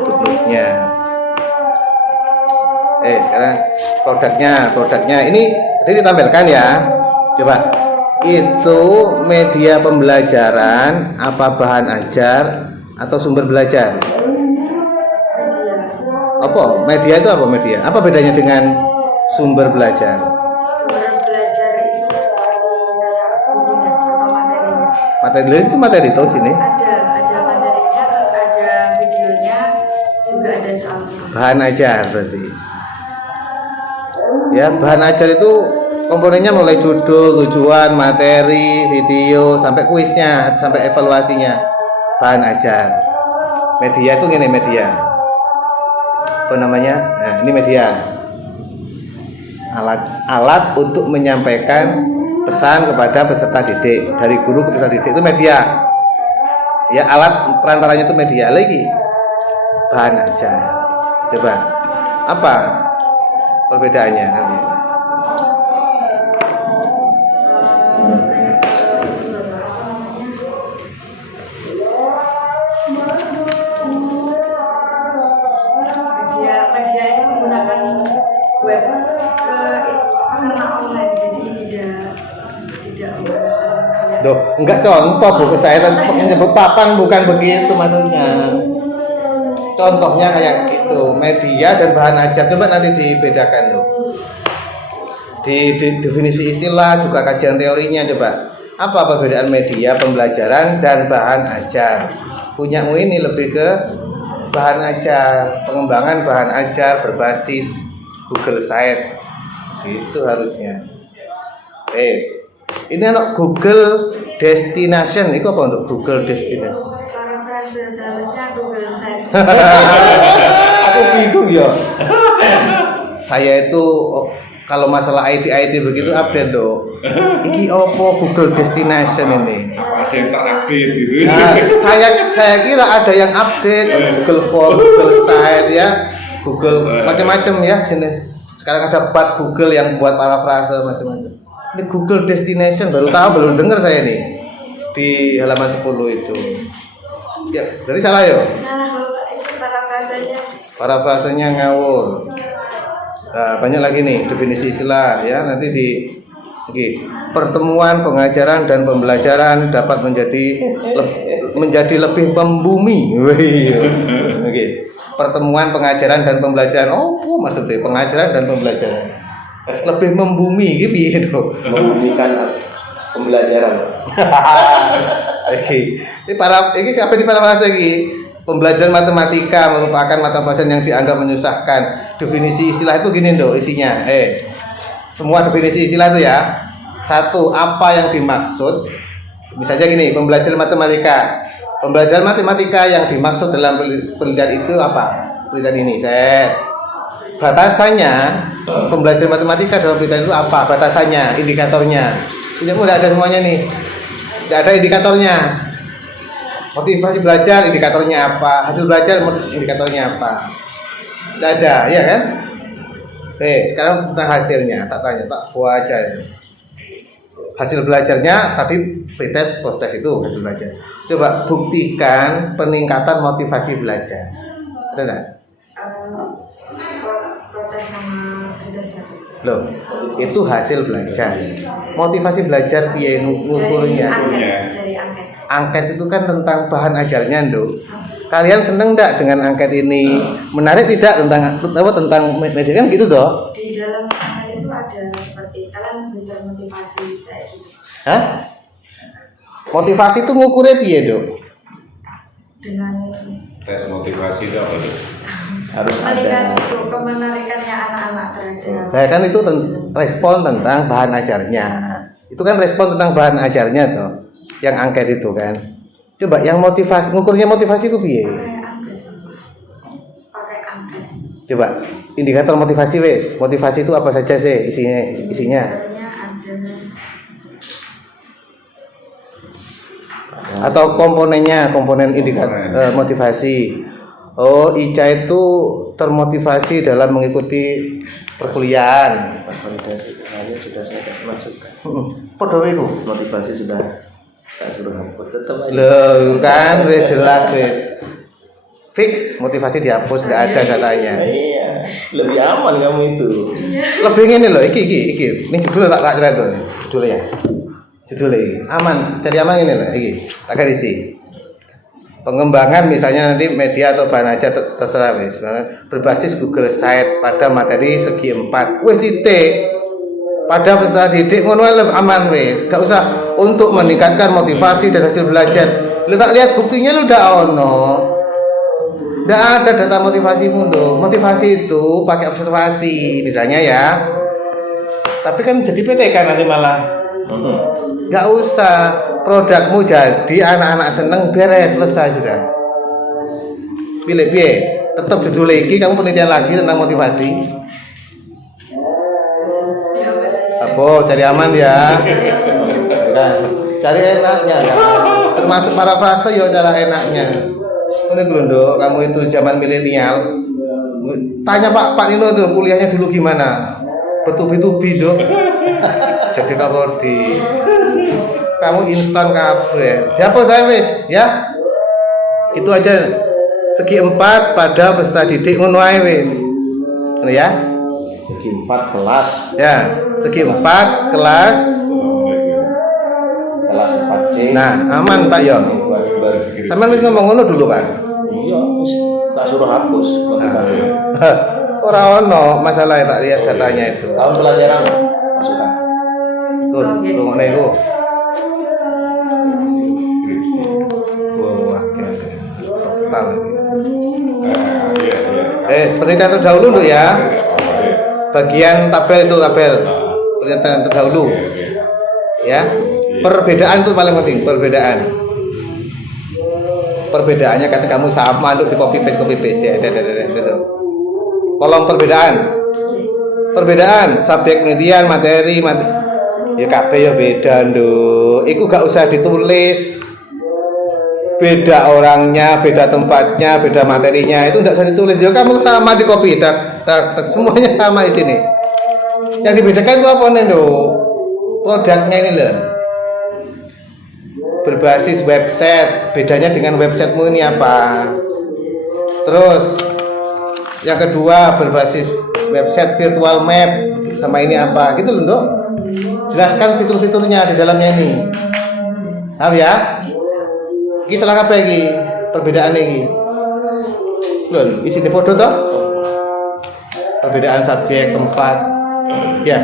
footnote-nya. Sekarang produknya ini ditampilkan ya. Coba, itu media pembelajaran, apa bahan ajar atau sumber belajar? Apa? Media itu apa media? Apa bedanya dengan sumber belajar? Sumber belajar itu seperti kayak bimbingan atau materinya. Materi itu materi tuh sini. Ada materinya, terus ada videonya, juga ada soal-soal. Bahan ajar berarti. Ya, bahan ajar itu komponennya mulai judul, tujuan, materi, video, sampai kuisnya, sampai evaluasinya. Bahan ajar. Media itu gini media. Apa namanya? Nah, ini media. Alat untuk menyampaikan pesan kepada peserta didik, dari guru ke peserta didik itu media. Ya, alat perantaranya itu media lagi. Bahan ajar. Coba. Apa perbedaannya nanti? Media ini menggunakan web karena online, jadi tidak Loh, enggak contoh buku saya nyebut papan bukan begitu maksudnya. Contohnya kayak gitu, media dan bahan ajar. Coba nanti dibedakan loh. Di definisi istilah juga kajian teorinya coba. Apa perbedaan media pembelajaran dan bahan ajar? Punyamu ini lebih ke bahan ajar, pengembangan bahan ajar berbasis Google Site. Itu harusnya. Ini anak Google Destination, itu apa untuk Google Destination? parafrase seharusnya Google Site. Aku bingung ya. Saya itu kalau masalah IT begitu update dong. Ini apa Google Destination ini? Ada yang terupdate gitu. Nah, saya kira ada yang update Google Form, Google Site ya, Google macam-macam ya jenis. Sekarang ada bot Google yang buat parafrase macam-macam. Ini Google Destination baru tahu, belum dengar saya nih di halaman 10 itu. Ya, berarti salah ya? Salah Bapak, itu parafrasenya. Parafrasenya ngawur. Nah, banyak lagi nih definisi istilah ya, nanti di pertemuan pengajaran dan pembelajaran dapat menjadi lebih membumi. Pertemuan pengajaran dan pembelajaran. Oh, maksudnya pengajaran dan pembelajaran lebih membumi gitu. Membumikan pembelajaran. Ini apa di parafrase lagi? Pembelajaran matematika merupakan mata pelajaran yang dianggap menyusahkan. Definisi istilah itu gini dong isinya. Semua definisi istilah itu ya. Satu, apa yang dimaksud? Misalnya gini, pembelajaran matematika. Pembelajaran matematika yang dimaksud dalam penelitian itu apa? Penelitian ini, batasannya, pembelajaran matematika dalam penelitian itu apa? Batasannya, indikatornya. Tidak mudah ada semuanya nih. Tidak ada indikatornya. Motivasi belajar indikatornya apa? Hasil belajar indikatornya apa? Tidak ada, ya kan? Sekarang tentang hasilnya, tak tanya, tak baca ya. Hasil belajarnya tadi pretest, post-test itu hasil belajar. Coba buktikan peningkatan motivasi belajar. Ada enggak? Protes sama pretestnya. Loh, itu hasil belajar. Motivasi belajar piye ngukurnya? Dari angket. Angket itu kan tentang bahan ajarnya, Nduk. Kalian seneng enggak dengan angket ini? Menarik tidak tentang media kan gitu toh? Di dalam angket itu ada seperti kalian belajar motivasi kayak gitu. Hah? Motivasi itu ngukurnya piye, Nduk? Dengan Tes motivasi itu apa tuh? Harus melihat ada. itu kemenarikannya anak-anak terhadap. Nah, kan itu respon tentang bahan ajarnya. Itu kan respon tentang bahan ajarnya toh. Yang angket itu kan. Coba yang motivasi, ngukurnya motivasi itu piye? Pakai angket. Coba indikator motivasi wes. Motivasi itu apa saja sih isinya? Sebenarnya ada Atau komponen indikator motivasi. Oh, Ica itu termotivasi dalam mengikuti perkuliahan. Validasi hanya sudah saya masukkan. Podo itu. Motivasi sudah Tak suruh hapus tetap aja. Loh kan wis jelas wis. Fix motivasi dihapus nggak ada datanya. Iya, lebih aman kamu itu. Lebih ini loh, iki. Ini judulnya tak cerita tuh. Judulnya. Judulnya iki. Aman, cari aman ini loh, iki. Tak garisi. Pengembangan misalnya nanti media atau bahan aja terserah wis. Berbasis Google Site pada materi segi 4. Wis titik. Pada peserta didik ngono lebih aman wis. Gak usah untuk meningkatkan motivasi dan hasil belajar. Lu tak lihat buktinya lu udah ono. Nggak ada data motivasimu dong. Motivasi itu pakai observasi misalnya ya. Tapi kan jadi PT kan nanti malah. Nggak usah. Produkmu jadi anak-anak seneng beres selesai sudah. Pilih. Tetap judul lagi. Kamu penelitian lagi tentang motivasi. Apa? Cari aman ya. Nah, cari enaknya. Ya. Termasuk parafrase ya cara enaknya. Ini Glunduk, kamu itu zaman milenial. Tanya Pak Nino itu kuliahnya dulu gimana? Bertubi-tubi dong. Jadi kapoldi. Kamu instan kabeh. Ya apa saya wis, ya? Itu aja. Segi 4 pada peserta didik ngono ae wis. Ngono ya? Segi 4 kelas. Ya, segi 4 kelas. Kelas 4C. Nah, aman Pak Yo. Sampeyan wis ngomong ngono dulu kan? Iya, wis tak suruh hapus. Ora ono masalah tak lihat datanya itu. Tahun pelajaran masukkan. Tuh, ngene iku. Wah, total ini. Penelitian terdahulu dulu ya. Bagian tabel itu tabel. Penelitian terdahulu. Ya. Perbedaan itu paling penting, perbedaan. Perbedaannya kan kamu sama untuk di copy paste. Kolom perbedaan subjek median materi ya kabeh ya beda nduk. Iku gak usah ditulis. Beda orangnya, beda tempatnya, beda materinya itu enggak usah ditulis. Ya kamu sama di copy semuanya sama di sini. Yang dibedakan itu apa nih nduk? Produknya ini loh. Berbasis website, bedanya dengan websitemu ini apa? Terus yang kedua berbasis website virtual map sama ini apa? Gitu loh, Nduk. Jelaskan fitur-fiturnya di dalamnya ini. Paham ya? Iki salah apa iki? Perbedaan iki. Lho, isine padha toh? Perbedaan subjek, tempat. Ya.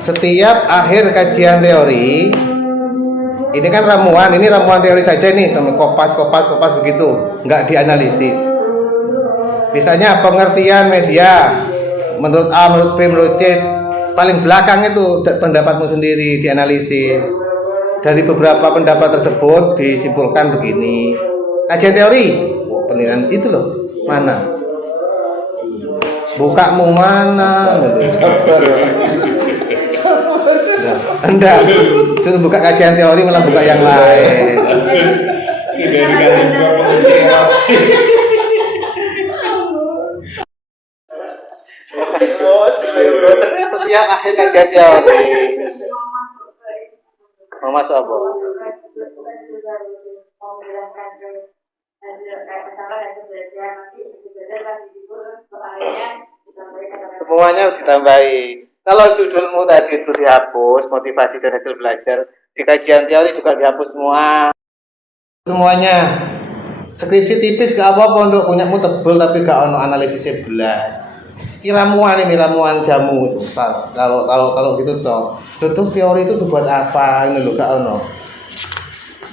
Setiap akhir kajian teori ini kan ramuan, ini ramuan teori saja nih, teman kopas begitu, nggak dianalisis. Misalnya pengertian media menurut A, menurut B, menurut C, paling belakang itu pendapatmu sendiri dianalisis. Dari beberapa pendapat tersebut disimpulkan begini. Kajian teori, penilaian itu loh, mana? Bukamu mana? Anda suruh buka kajian teori malah buka yang lain. Sudah dikasih dua penguncian. Setiap akhir kajian teori mau masuk apa? Semuanya ditambahi. Kalau judulmu tadi itu dihapus, motivasi dan hasil belajar, di kajian teori juga dihapus semua. Semuanya. Skripsi tipis gak apa-apa untuk punyamu tebel tapi gak ono analisisnya belas. Ini ramuan jamu itu. Kalau gitu toh. Terus teori itu dibuat apa? Ini lo gak ono.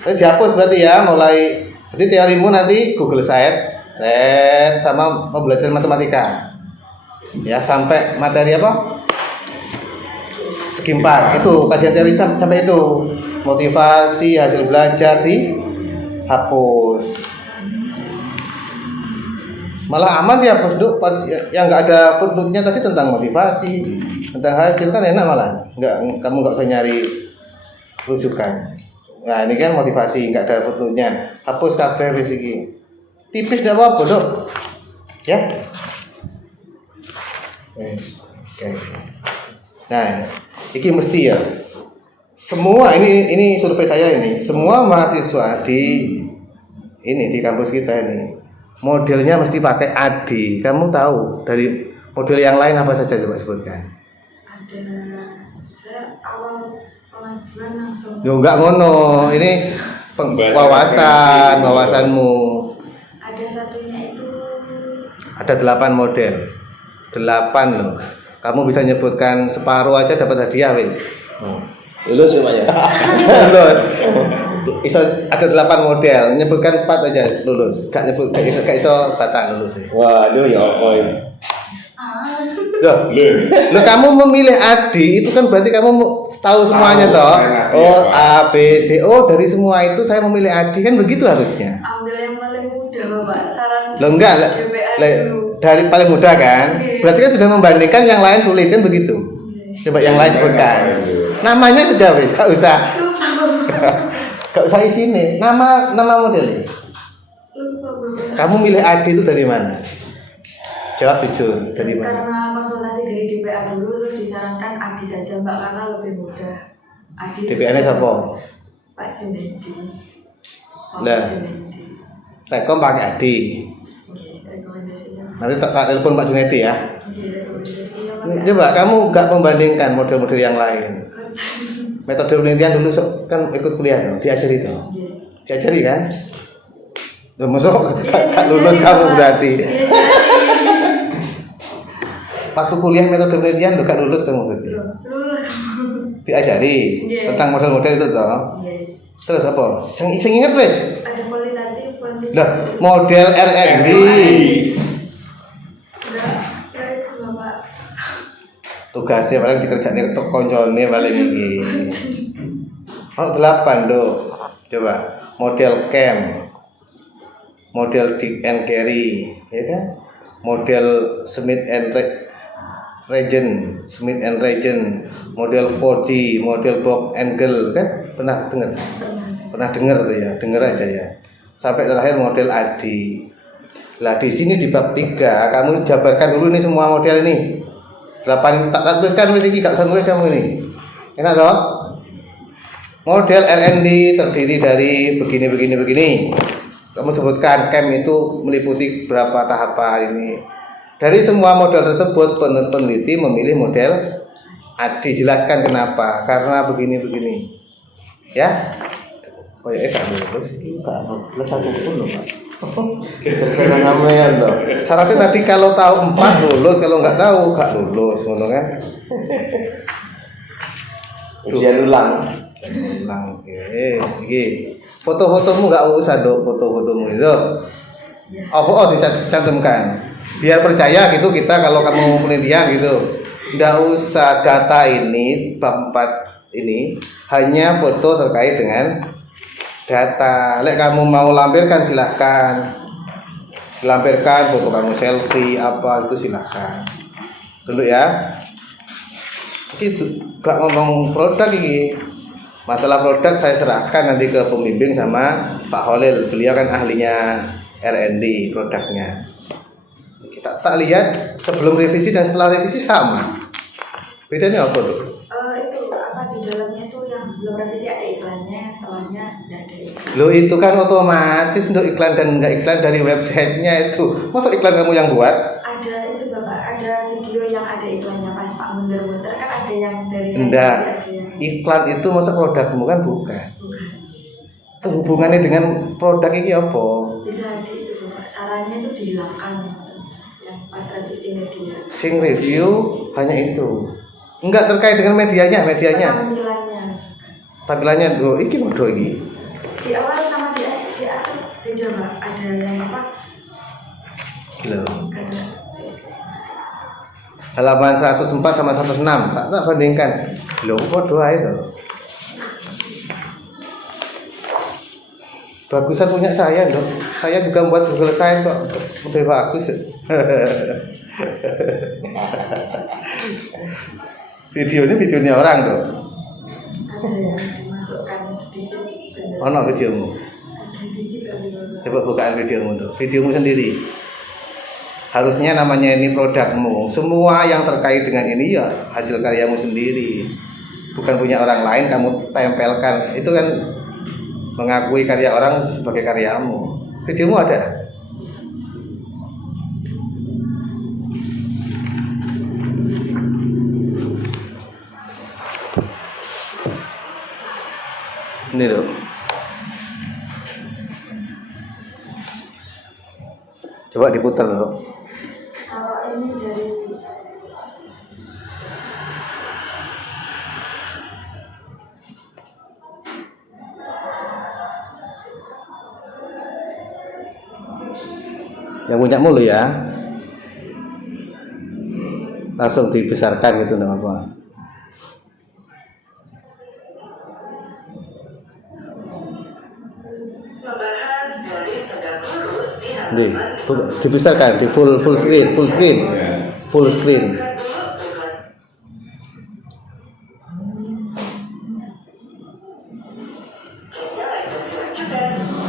Jadi dihapus berarti ya, mulai jadi teorimu nanti Google Site sama pembelajaran matematika. Ya, sampai materi apa? Segi 4 itu kajian teori sampai itu. Motivasi, hasil belajar dihapus. Malah aman dihapus Duk, yang nggak ada footnote-nya tadi tentang motivasi, tentang hasil kan enak malah. Kamu nggak usah nyari rujukan. Nah ini kan motivasi nggak ada footnote-nya. Hapus kabeh wis iki. Tipis enggak apa-apa, Dok. Ya. Oke. Nah, ini mesti ya. Semua ini survei saya ini, semua mahasiswa di kampus kita ini modelnya mesti pakai ADI. Kamu tahu dari model yang lain apa saja coba sebutkan? Ada, saya awal pengajuan langsung. Yo enggak ngono. Ini wawasanmu. Ada satunya itu. Ada 8 model. 8 loh. Kamu bisa nyebutkan separuh aja dapat hadiah wis. Lulus semuanya. Lulus. Iso ada 8 model, nyebutkan 4 aja lulus. Gak iso batang lulus. Waduh ya apa ini? Loh, kamu memilih ADI itu kan berarti kamu tahu semuanya toh. Oh, A, B, C, O dari semua itu saya memilih ADI kan begitu harusnya. Ambil yang paling mudah, Bapak. Saran. Loh enggak, dari paling mudah kan? Berarti kan sudah membandingkan yang lain sulit kan begitu. Coba yang lain sebutkan. Namanya sudah wis, gak usah. Gak usah isine. Nama modelnya. Kamu milih ADI itu dari mana? Jawab jujur, dari mana? Karena konsultasi dari DPA dulu terus disarankan ADI saja Mbak karena lebih mudah. ADI. DPA-nya siapa? Pak Junaidi. Lah. Rekom pakai ADI. Rekomendasinya. Nanti tak telepon Pak Junaidi ya. Rekomendasinya. Coba kamu gak membandingkan model-model yang lain. Metode penelitian dulu kan ikut kuliah dong, diajari dong. Diajari kan? Loh, masuk gak lulus kamu berarti. Waktu kuliah metode penelitian gak lulus kamu berarti. Lulus. Diajari tentang model-model itu toh. Terus apa? Sing inget wis? Ada kualitatif. Lah, model R&D. Tugasnya paling dikerjain untuk koncone paling iki. Oh, 8 Dok. Coba model CAM. Model Dick and Carey, ya kan? Model Smith and Regent, model 4G, model Bob Engel kan? Pernah dengar? Pernah dengar tuh ya, dengar aja ya. Sampai terakhir model ADI. Lah di sini di bab 3 kamu jabarkan dulu ini semua model ini. 8 tak tuliskan wis iki gak usah nulis kamu ini. Enak toh? Model R&D terdiri dari begini. Kamu sebutkan CAM itu meliputi berapa tahapan ini. Dari semua model tersebut peneliti memilih model ADI. Jelaskan kenapa? Karena begini. Ya? Oh ya, tak lulus. Lulus satu pun loh, Pak. Terserah namanya toh. Syaratnya tadi kalau tahu 4 lulus, kalau nggak tahu gak lulus, ngono kan? Ujian ulang. Iki. Foto-fotomu nggak usah Dok, foto-fotomu itu. Dicantumkan. Biar percaya gitu kita kalau kamu penelitian gitu. Nggak usah data ini bab 4 ini hanya foto terkait dengan data. Lek kamu mau lampirkan silahkan. Lampirkan foto kamu selfie apa itu silahkan. Dulu ya. Gitu. Gak ngomong produk ini. Masalah produk saya serahkan nanti ke pembimbing sama Pak Holil. Beliau kan ahlinya R&D produknya. Kita tak lihat sebelum revisi dan setelah revisi sama. Bedanya apa tuh? Itu apa di dalamnya itu yang sebelum revisi ada iklannya, setelahnya tidak ada iklan. Loh itu kan otomatis untuk iklan dan enggak iklan dari websitenya itu. Masa iklan kamu yang buat? Ada itu Bapak, ada video yang ada iklannya pas Pak muter-muter kan ada yang dari enggak. Yang... Iklan itu masa produkmu kan bukan. Itu hubungannya dengan produk ini apa? Bisa di itu Bapak, sarannya itu dihilangkan yang pas revisi media. Sing review hanya itu. Enggak terkait dengan medianya. Tampilannya loh, iki modo iki. Di awal sama di akhir beda Pak, ada yang apa? Loh. Halaman 104 sama 106 tak bandingkan. Loh kok doa itu. Bagusan punya saya Dok. Saya juga buat Google Science kok. Lebih bagus. Videonya orang Dok. Ada yang dimasukkan sedikit. Ono videomu. Coba bukaan videomu tuh, videomu sendiri. Harusnya namanya ini produkmu. Semua yang terkait dengan ini ya hasil karyamu sendiri. Bukan punya orang lain kamu tempelkan. Itu kan mengakui karya orang sebagai karyamu. Videomu ada? Ini loh. Coba diputar loh. Kalau ini dari Yang punya mulu ya. Langsung dibesarkan gitu nama apa? Membahas garis tegak lurus di Nih, halaman dibesarkan di full screen, full screen. Full screen.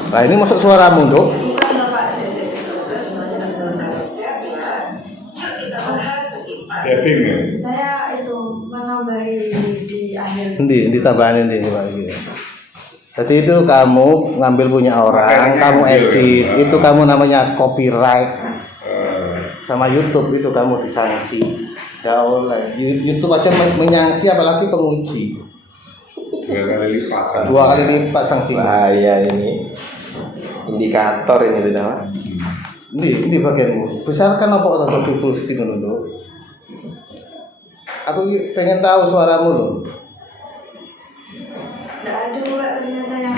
Nah, ini masuk suaramu, Dok. bukan Bapak saya. Tapping ya. Saya itu menambahi di akhir. Ditambahin ini Pak iki. Jadi itu kamu ngambil punya orang, kamu edit, itu kamu namanya copyright. Sama YouTube itu kamu disanksi. Nggak oleh. YouTube aja menyangsi apalagi penguji. 2 kali lipat. 2 kali lipat sanksi. Bahaya ini. Indikator ini sudah, Pak. Ini bagianmu. Besarkan apa atau di full screen dulu. Aku pengen tahu suaramu loh. Nggak ada Pak ternyata yang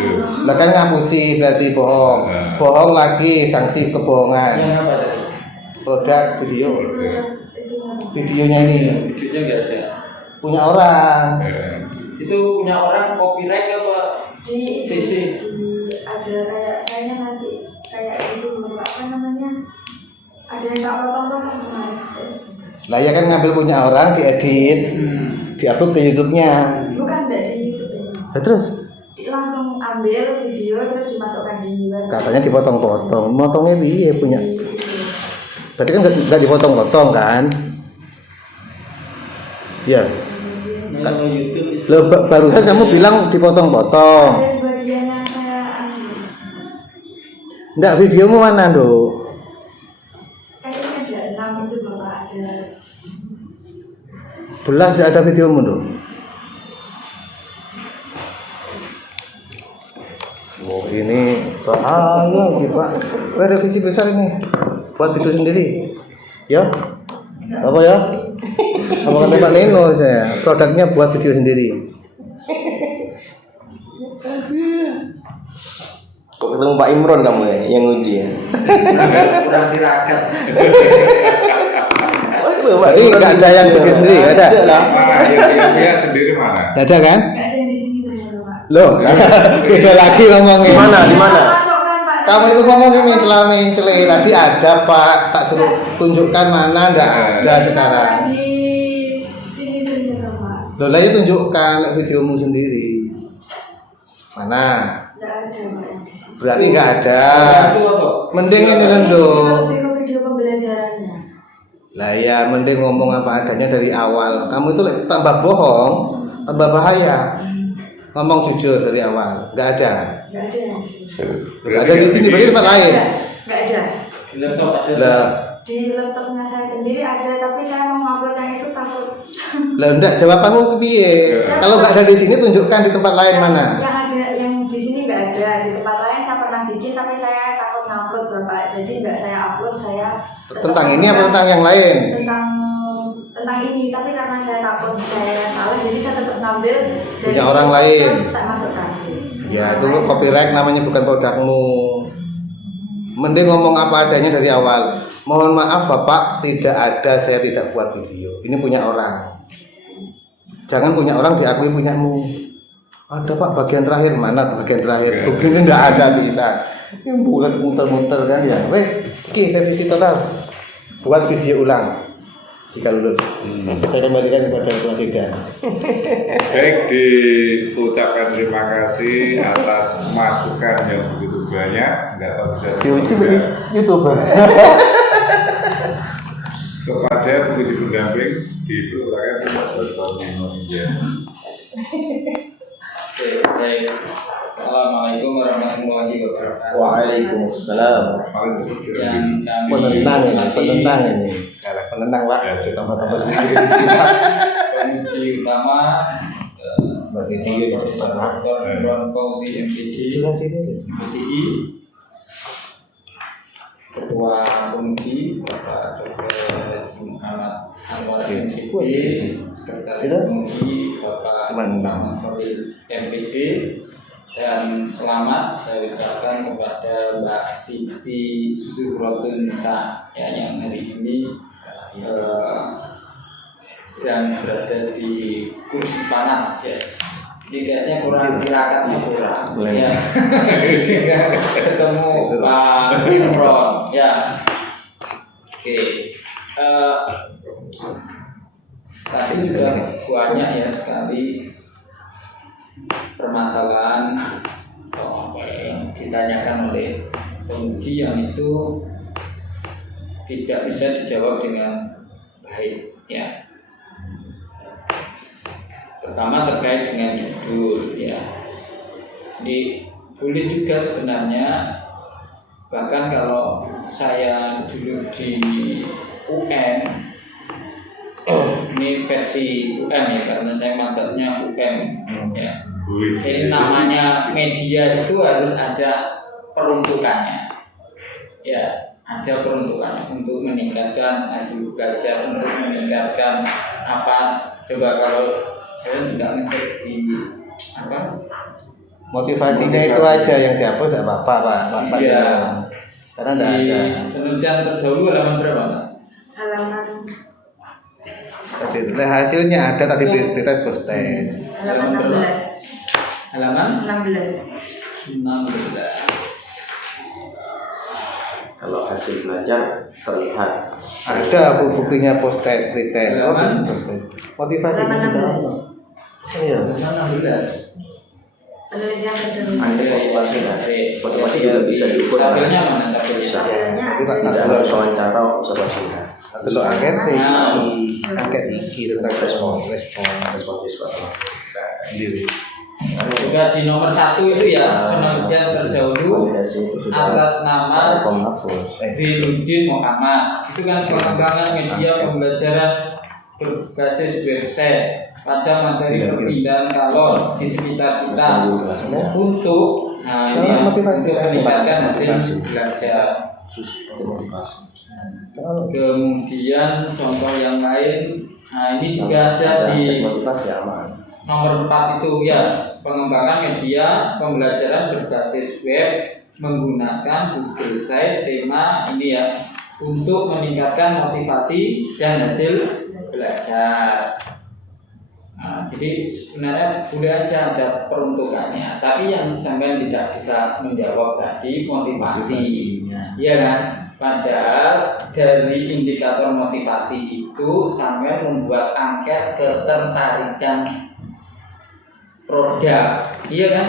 Lah kan ngapusi berarti bohong. Bohong lagi sanksi kebohongan. Yang apa tadi? Produk video. itu Videonya ini Videonya nggak ada. punya orang. Itu punya orang copyright apa? di CC. ada kayak saya nanti kayak itu apa namanya, ada yang tak potong-potong kemarin. Lah ya kan ngambil punya orang, diedit, diupload ke YouTube-nya. Bukan di YouTube ini. Lah terus Langsung ambil video terus dimasukkan di web. katanya dipotong-potong. Motongnya piye punya? Di- Berarti kan nggak dipotong-potong kan? Ya. Kalau YouTube itu Loh, barusan kamu bilang dipotong-potong. Ada sebagian yang saya ambil. Enggak, videomu mana, Dok? Kayaknya ada 6 itu Bapak ada. Belas tidak ada videomu, Dok. Oh, ini bahaya sih, Pak. Revisi besar ini. Buat video sendiri. Ya. Apa ya? Apa kata Pak Neno saya? Produknya buat video sendiri. Kok ketemu Pak Imron kamu ya yang uji ya? kurang tirakat. Oh, itu Pak Ini nggak ada yang bikin sendiri, nggak ada. Mana yang lihat sendiri mana? Nggak ada kan? Nggak ada yang di sini ternyata Pak. Loh, beda lagi ngomongnya. Di mana? Di mana? Masukkan Pak. Kamu itu ngomong ini selama ini tadi ada Pak, tak suruh tunjukkan mana, nggak ada sekarang. Di sini ternyata Pak. Loh, lagi tunjukkan videomu sendiri. Mana? Nggak ada Pak yang di sini. Berarti nggak ada. Itu apa? Mending ini Ini Lendo. lebih ke video pembelajarannya. Lah ya, mending ngomong apa adanya dari awal. Kamu itu tambah bohong, tambah bahaya. Ngomong jujur dari awal. Nggak ada. Nggak ada yang di sini. Nggak ada di sini, berarti tempat lain. Nggak ada. Di laptop ada. Lah, Di laptopnya saya sendiri ada, tapi saya mau ngupload yang itu takut. lah enggak jawabanmu piye? Kalau nggak ada di sini tunjukkan di tempat lain mana. Yang ada, yang di sini nggak ada. Di tempat lain saya pernah bikin, tapi saya takut ngupload Bapak. Jadi nggak saya upload, saya tetap Tentang ini apa masukkan tentang yang lain? tentang ini, tapi karena saya takut saya salah, jadi saya tetap ngambil dari Punya orang lain. terus tak masukkan. Ya, itu copyright namanya, bukan produkmu. Mending ngomong apa adanya dari awal. Mohon maaf Bapak, tidak ada, saya tidak buat video. Ini punya orang. Jangan punya orang diakui punyamu. Ada Pak bagian terakhir, mana bagian terakhir? Begini nggak ada bisa. Ini bulat muter-muter kan ya. Wes, revisi total. Buat video ulang. jika lulus. Saya kembalikan kepada kelas 3. Baik, diucapkan terima kasih atas masukan yang begitu banyak. Nggak tahu bisa Diuji YouTuber. kepada pendidik pendamping dipersilakan Bapak Indonesia. Oke, baik. Assalamualaikum warahmatullahi wabarakatuh. Waalaikumsalam. Yang kami Penentang hormati, ini. Sekarang penentang Pak. Ya, coba. penguji utama Bagi Profesor Dr. Nurwan Fauzi MPD Cuma sini. PDI, Ketua Penguji Bapak Dr. Muhammad Anwar MPD, Sekretaris Penguji Bapak Muhammad Fadil MPD, dan selamat saya ucapkan kepada Mbak Siti Zuhrotun Nisa ya, yang hari ini sedang berada di kursi panas ya. Ini kayaknya kurang tirakatnya kurang ya. Sehingga ketemu Pak Imron ya. Oke. Tadi sudah banyak ya sekali permasalahan yang ditanyakan oleh penguji yang itu tidak bisa dijawab dengan baik ya. Pertama terkait dengan judul ya. Ini boleh juga sebenarnya, bahkan kalau saya dulu di UN, ini versi UN ya, karena saya maksudnya UN ya. Jadi namanya media itu harus ada peruntukannya ya, ada peruntukannya untuk meningkatkan hasil belajar, untuk meningkatkan apa, coba kalau saya tidak ngecek di apa Motivasinya itu aja yang dihapus tidak apa-apa Pak. Iya. Karena tidak di ada. penelitian terdahulu halaman berapa Pak? Halaman Tadi hasilnya ada tadi di tes post tes. halaman 16. Halaman 16. 16. Kalau hasil belajar terlihat. Ada buktinya post tes, pre tes. Halaman? Post tes. Motivasinya Halaman sudah 16. apa? Iya. Halaman 16. Penelitian terdahulu. Ada motivasi juga bisa diukur. Tabelnya mana tabelnya? Bisa. Tapi tak Tidak tahu. harus wawancara observasinya. Kalau angket Nah. angket iki tentang respon. Respon-respon. Sendiri. Juga di nomor 1 itu ya, penelitian terdahulu Validasi itu sudah atas nama menghapus. Zainuddin Muhammad. Itu kan pengembangan media pembelajaran berbasis website pada materi perpindahan kalor di sekitar kita untuk ini ya, untuk meningkatkan hasil belajar. Kemudian contoh yang lain, nah ini juga ada di motivasi aman. nomor 4 itu ya, pengembangan media pembelajaran berbasis web menggunakan Google Site tema ini ya, untuk meningkatkan motivasi dan hasil belajar. Nah, jadi sebenarnya boleh aja ada peruntukannya, tapi yang sampai tidak bisa menjawab tadi motivasi, ya kan? Padahal dari indikator motivasi itu sampai membuat angket ketertarikan produk, iya kan?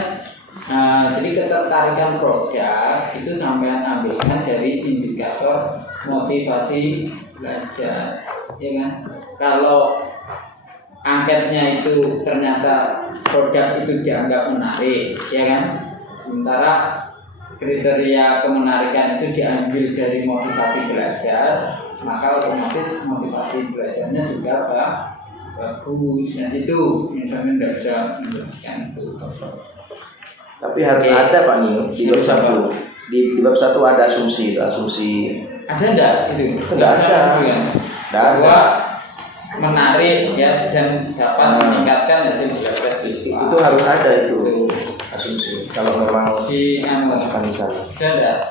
Nah, jadi ketertarikan produk itu sampean ambilkan dari indikator motivasi belajar, ya kan? Kalau angketnya itu ternyata produk itu dianggap menarik, ya kan? Sementara kriteria kemenarikan itu diambil dari motivasi belajar, maka otomatis motivasi belajarnya juga bagus. Nah itu misalnya tidak bisa menjelaskan itu. Tapi harus ada Pak Nino di bab 1. Di bab 1 ada asumsi, itu asumsi. Ada enggak itu? Tidak ada. Ya. Tidak ada. Bahwa menarik ya dan dapat meningkatkan hasil belajar siswa. Itu harus ada itu asumsi. Kalau memang di akan bisa. ada.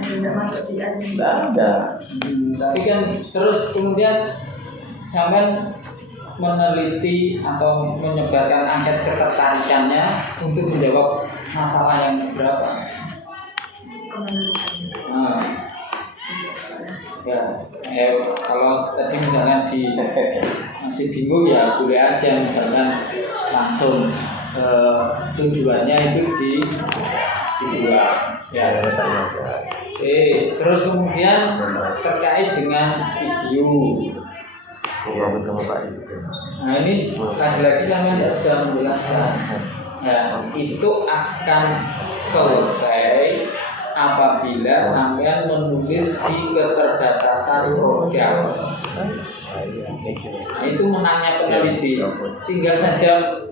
Tidak masuk di asumsi. Tidak ada. Tapi kan terus kemudian sampai meneliti atau menyebarkan angket ketertarikannya untuk menjawab masalah yang berapa. Nah, Ya, kalau tadi misalnya masih bingung ya boleh aja misalkan langsung tujuannya itu dibuat ya. Oke, terus kemudian terkait dengan video. Nah ini lagi-lagi sama tidak bisa menjelaskan. Ya, itu akan selesai apabila sampean menulis di keterbatasan program. Nah, itu menangnya peneliti. Tinggal saja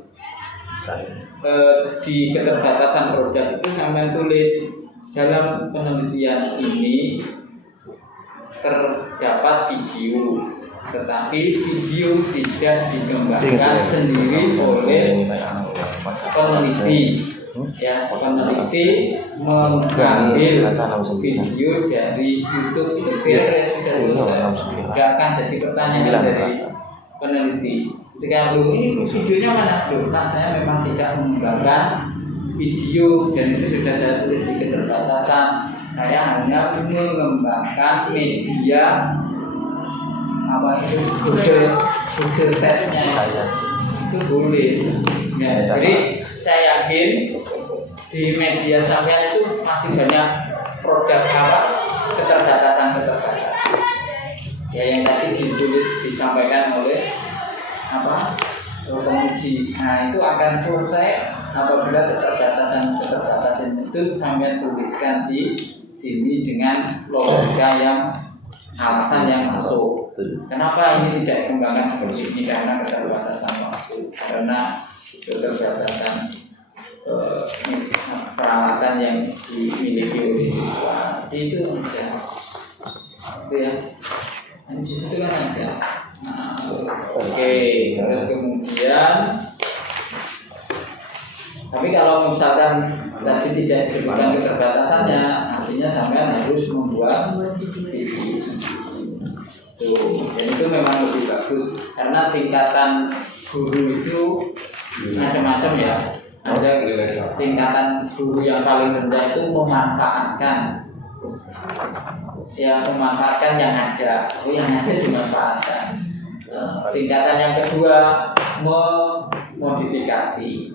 di keterbatasan program itu sampean tulis dalam penelitian ini terdapat video, tetapi video tidak dikembangkan sendiri oleh peneliti. Ya, peneliti mengambil video dari YouTube itu beres sudah selesai. Tidak akan jadi pertanyaan dari peneliti. Ketika ini videonya mana? Nah, saya memang tidak mengembangkan video dan itu sudah saya tulis di keterbatasan. Saya hanya mengembangkan media apa itu Google setnya itu boleh. Ya, jadi saya yakin di media sampean itu masih banyak produk apa keterbatasan. Ya yang tadi ditulis disampaikan oleh apa penguji. Nah itu akan selesai apabila keterbatasan itu sampean tuliskan di sini dengan logika yang alasan yang masuk. Kenapa ini tidak dikembangkan seperti ini? Karena keterbatasan waktu, karena keterbatasan peralatan yang dimiliki oleh siswa. Itu ya. Dan di situ kan ada. Nah, oke. Terus kemudian, tapi kalau misalkan tadi tidak disebutkan keterbatasannya, artinya sampean harus membuat TV. Tuh, dan itu memang lebih bagus karena tingkatan guru itu macam-macam ya. Ada tingkatan guru yang paling rendah itu memanfaatkan yang ada, dimanfaatkan. Tingkatan yang kedua memodifikasi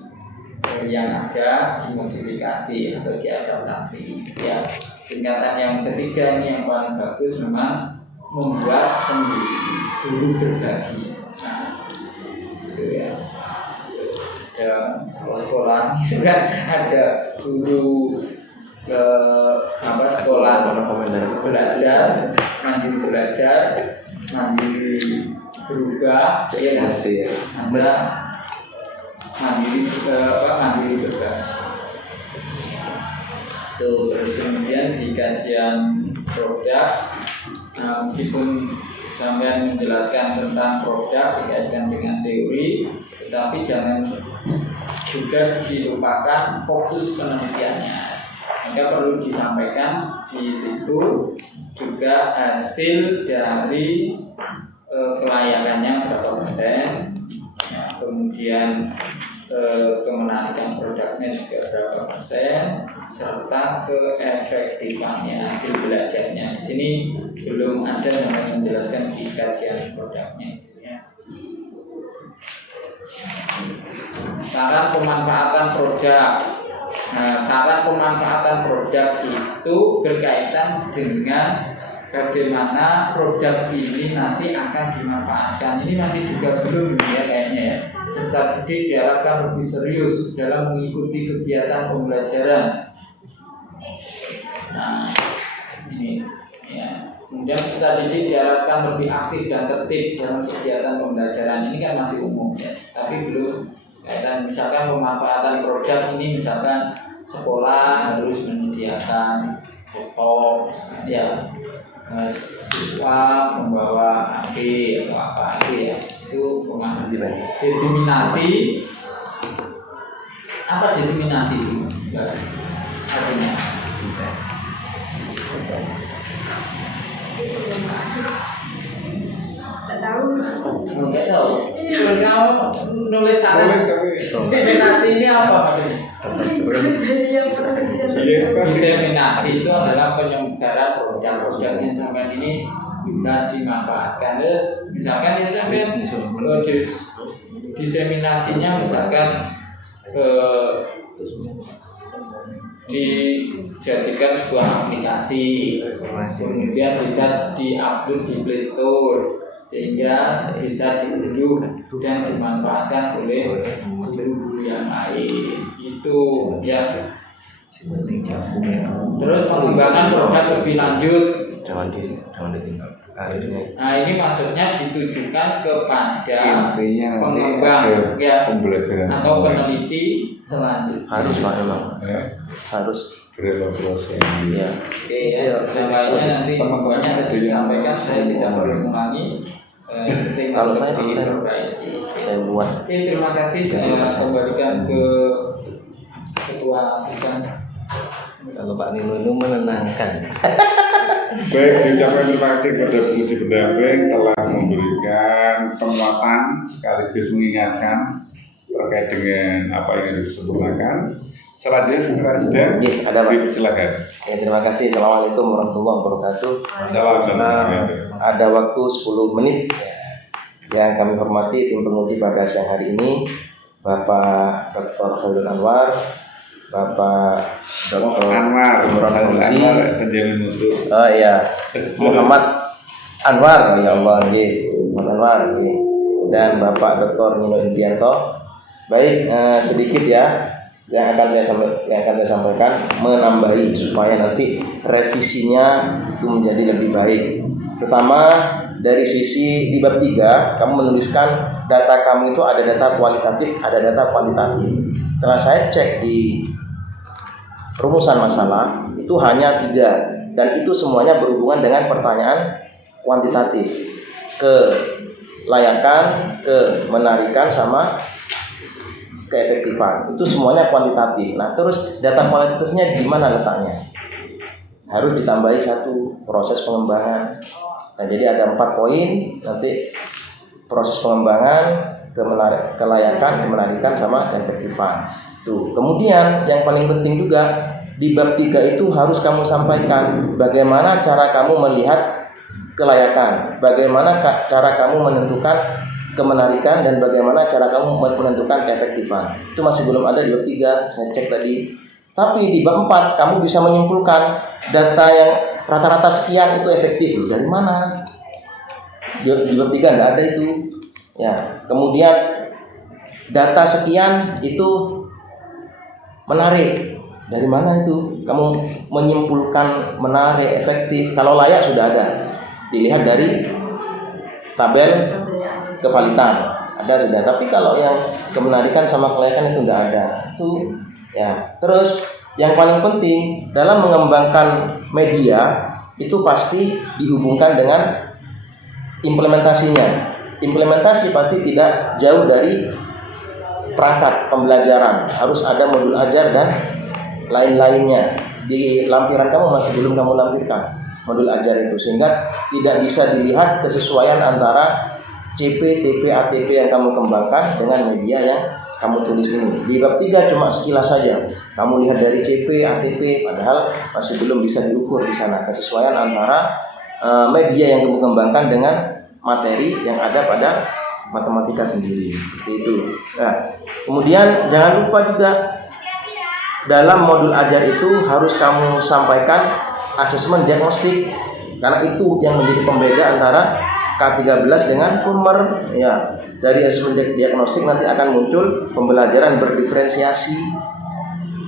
yang ada, dimodifikasi atau diadaptasi. Ya, tingkatan yang ketiga ini yang paling bagus memang membuat sendiri, guru berbagi. Nah, itu ya. Ya, kalau sekolah itu kan ada guru sekolah belajar, mandiri berubah, ya ada mandiri berubah. Tuh, terus kemudian di kajian produk, meskipun sampai menjelaskan tentang produk dikaitkan dengan teori, tetapi jangan juga dilupakan fokus penelitiannya. Maka perlu disampaikan di situ juga hasil dari kelayakannya berapa persen, ya, kemudian kemenarikan produknya juga berapa persen, serta keefektifannya hasil belajarnya. Di sini belum ada yang menjelaskan di kajian produknya. Ya. Saran pemanfaatan produk. Nah, saran pemanfaatan produk itu berkaitan dengan bagaimana produk ini nanti akan dimanfaatkan. Ini masih juga belum ya kayaknya ya. Tetapi diharapkan lebih serius dalam mengikuti kegiatan pembelajaran. Nah, ini ya. Kemudian peserta didik diharapkan lebih aktif dan tertib dalam kegiatan pembelajaran. Ini kan masih umum ya, tapi belum kaitan. Misalkan pemanfaatan produk ini, misalkan sekolah harus menyediakan laptop, ya, siswa membawa HP atau apa itu ya, itu pemanfaatan. Diseminasi, apa diseminasi itu? Artinya nggak tahu. Kamu nulis saran diseminasi ini apa maksudnya? Diseminasi itu adalah penyebaran produk-produk yang sampai ini bisa dimanfaatkan. Misalkan ya sampai diseminasinya misalkan dijadikan sebuah aplikasi, kemudian bisa diupload di Play Store sehingga bisa diunduh dan dimanfaatkan oleh guru-guru yang lain. Itu ya. Terus pengembangan produk lebih lanjut. Jangan ditinggal. Nah ini maksudnya ditujukan kepada Intinya pengembang ya pembelajaran atau peneliti selanjutnya. Harus Pak memang. ya, Harus. proses. Ya. Oke ya, sebaiknya nanti pokoknya tadi disampaikan saya tidak perlu mengulangi. Kalau saya diperbaiki. Saya buat. Oke, terima kasih. Saya kembalikan ke ketua sidang. Kalau Pak Nino itu menenangkan. Baik, diucapkan terima kasih kepada penguji pendamping telah memberikan penguatan sekaligus mengingatkan terkait dengan apa yang harus disempurnakan. Selanjutnya segera sedang Iya, ada Pak. silakan. Ya, terima kasih. Assalamualaikum warahmatullahi wabarakatuh. Salam. Ada waktu 10 menit yang kami hormati tim penguji pada siang hari ini, Bapak Dr. Khairul Anwar, Bapak Dr. Anwar, Imran Fauzi, penjamin musuh. oh iya, Muhammad Anwar, ya Allah, Muhammad Anwar, dan Bapak Dr. Nino Indianto. Baik, sedikit ya yang akan saya sampaikan, menambahi supaya nanti revisinya itu menjadi lebih baik. Pertama, dari sisi di bab 3 kamu menuliskan data kamu itu ada data kualitatif, ada data kuantitatif. Setelah saya cek di rumusan masalah itu hanya 3 dan itu semuanya berhubungan dengan pertanyaan kuantitatif, kelayakan, kemenarikan, sama keefektifan. Itu semuanya kuantitatif. Nah, terus data kualitatifnya di mana letaknya? Harus ditambahi 1 proses pengembangan. Nah, jadi ada 4 poin nanti: proses pengembangan, kelayakan, kemenarikan, sama keefektifan. Tuh. Kemudian yang paling penting juga di bab 3 itu harus kamu sampaikan bagaimana cara kamu melihat kelayakan, bagaimana cara kamu menentukan kemenarikan, dan bagaimana cara kamu menentukan keefektifan. Itu masih belum ada di bab 3, saya cek tadi. Tapi di bab 4 kamu bisa menyimpulkan data yang rata-rata sekian itu efektif. Dari mana? Di bab 3 enggak ada itu. Ya, kemudian data sekian itu menarik. Dari mana itu? Kamu menyimpulkan menarik, efektif. Kalau layak sudah ada. Dilihat dari tabel kevalitan. Ada sudah. Tapi kalau yang kemenarikan sama kelayakan itu enggak ada. Itu ya. Terus yang paling penting dalam mengembangkan media itu pasti dihubungkan dengan implementasinya. Implementasi pasti tidak jauh dari perangkat pembelajaran. Harus ada modul ajar dan lain-lainnya. Di lampiran kamu masih belum kamu lampirkan modul ajar itu, sehingga tidak bisa dilihat kesesuaian antara CP, TP, ATP yang kamu kembangkan dengan media yang kamu tulis ini. Di bab 3 cuma sekilas saja. Kamu lihat dari CP, ATP, padahal masih belum bisa diukur di sana kesesuaian antara media yang kamu kembangkan dengan materi yang ada pada matematika sendiri. Seperti itu. Nah, kemudian jangan lupa juga dalam modul ajar itu harus kamu sampaikan asesmen diagnostik, karena itu yang menjadi pembeda antara K13 dengan Kummer. Ya, dari asesmen diagnostik nanti akan muncul pembelajaran berdiferensiasi.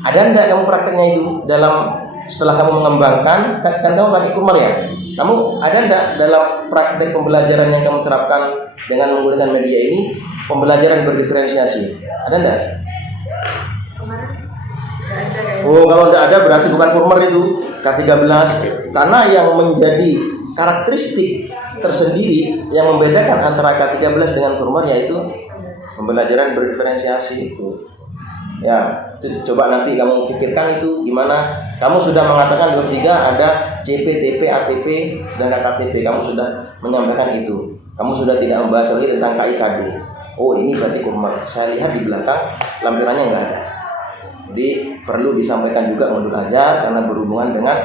Ada enggak kamu prakteknya itu dalam setelah kamu mengembangkan, kan kamu pakai Kummer ya? Kamu ada enggak dalam praktek pembelajaran yang kamu terapkan dengan menggunakan media ini pembelajaran berdiferensiasi? Ada enggak? Oh, kalau enggak ada berarti bukan Kummer itu, K13. Karena yang menjadi karakteristik tersendiri yang membedakan antara K13 dengan Kummer yaitu pembelajaran berdiferensiasi itu. Ya, itu coba nanti kamu pikirkan itu gimana. Kamu sudah mengatakan di bab 3 ada CP, TP, ATP, dan KKTP. Kamu sudah menyampaikan itu. Kamu sudah tidak membahas lagi tentang KIKD. Oh, ini berarti Kummer. Saya lihat di belakang lampirannya enggak ada. Jadi perlu disampaikan juga modul ajar karena berhubungan dengan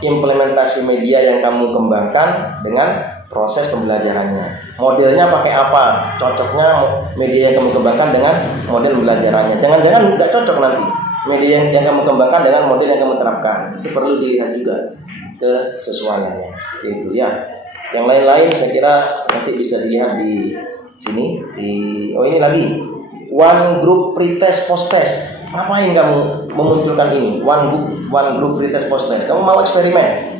implementasi media yang kamu kembangkan dengan proses pembelajarannya. Modelnya pakai apa? Cocoknya media yang kamu kembangkan dengan model pembelajarannya. Jangan-jangan nggak cocok nanti media yang kamu kembangkan dengan model yang kamu terapkan. Itu perlu dilihat juga kesesuaiannya. Gitu ya. Yang lain-lain saya kira nanti bisa dilihat di sini. Ini lagi one group pretest post test. Ngapain kamu memunculkan ini? One group pretest post test. Kamu mau eksperimen?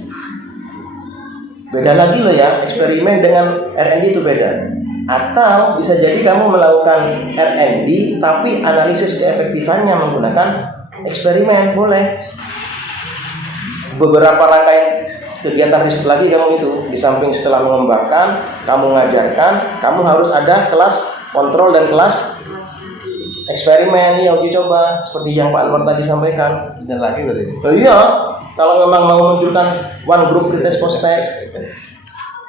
Beda lagi loh ya, eksperimen dengan R&D itu beda. Atau bisa jadi kamu melakukan R&D tapi analisis keefektifannya menggunakan eksperimen, boleh. Beberapa rangkaian kegiatan riset lagi kamu itu, di samping setelah mengembangkan, kamu ngajarkan, kamu harus ada kelas kontrol dan kelas eksperimen, ya uji coba seperti yang Pak Anwar tadi sampaikan. Dan lagi berarti. Iya, kalau memang mau munculkan one group pretest post test,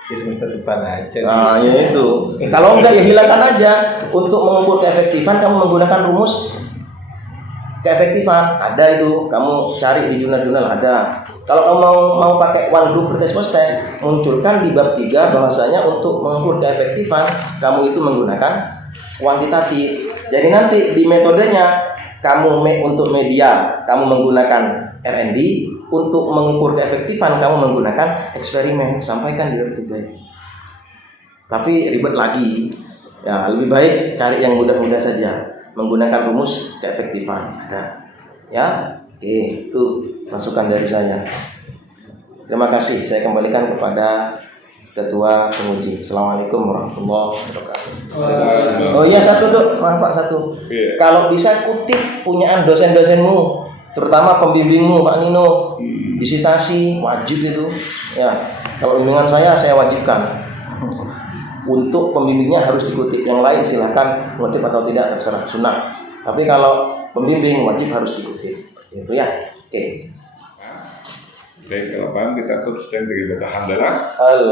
Di semester depan aja. nah ya itu. Kalau enggak ya hilangkan aja. Untuk mengukur keefektifan kamu menggunakan rumus keefektifan, ada itu, kamu cari di jurnal-jurnal ada. Kalau kamu mau pakai one group pretest post test, munculkan di bab 3 bahwasanya untuk mengukur keefektifan kamu itu menggunakan kuantitatif. Jadi nanti di metodenya kamu untuk media kamu menggunakan R&D, untuk mengukur keefektifan kamu menggunakan eksperimen. Sampaikan di bab 3. Tapi ribet lagi. Ya, lebih baik cari yang mudah-mudah saja. Menggunakan rumus keefektifan. Ada. Ya. Oke, itu masukan dari saya. Terima kasih. Saya kembalikan kepada Ketua Penguji. Assalamualaikum warahmatullahi wabarakatuh. Oh iya, satu Dok, maaf Pak, satu. Iya. Kalau bisa kutip punyaan dosen-dosenmu, terutama pembimbingmu Pak Nino, disitasi wajib itu. Ya, kalau bimbingan saya wajibkan. Untuk pembimbingnya harus dikutip, yang lain silahkan ngutip atau tidak terserah, sunnah. Tapi kalau pembimbing wajib harus dikutip. Itu ya. Oke. Baik, kalau paham kita tutup sedang dengan baca hamdalah.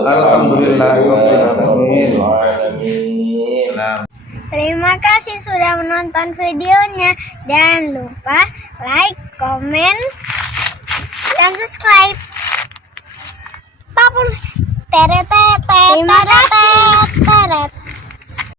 Alhamdulillahirobbilalamin. Terima kasih sudah menonton videonya. Jangan lupa like, komen, dan subscribe. Terima kasih.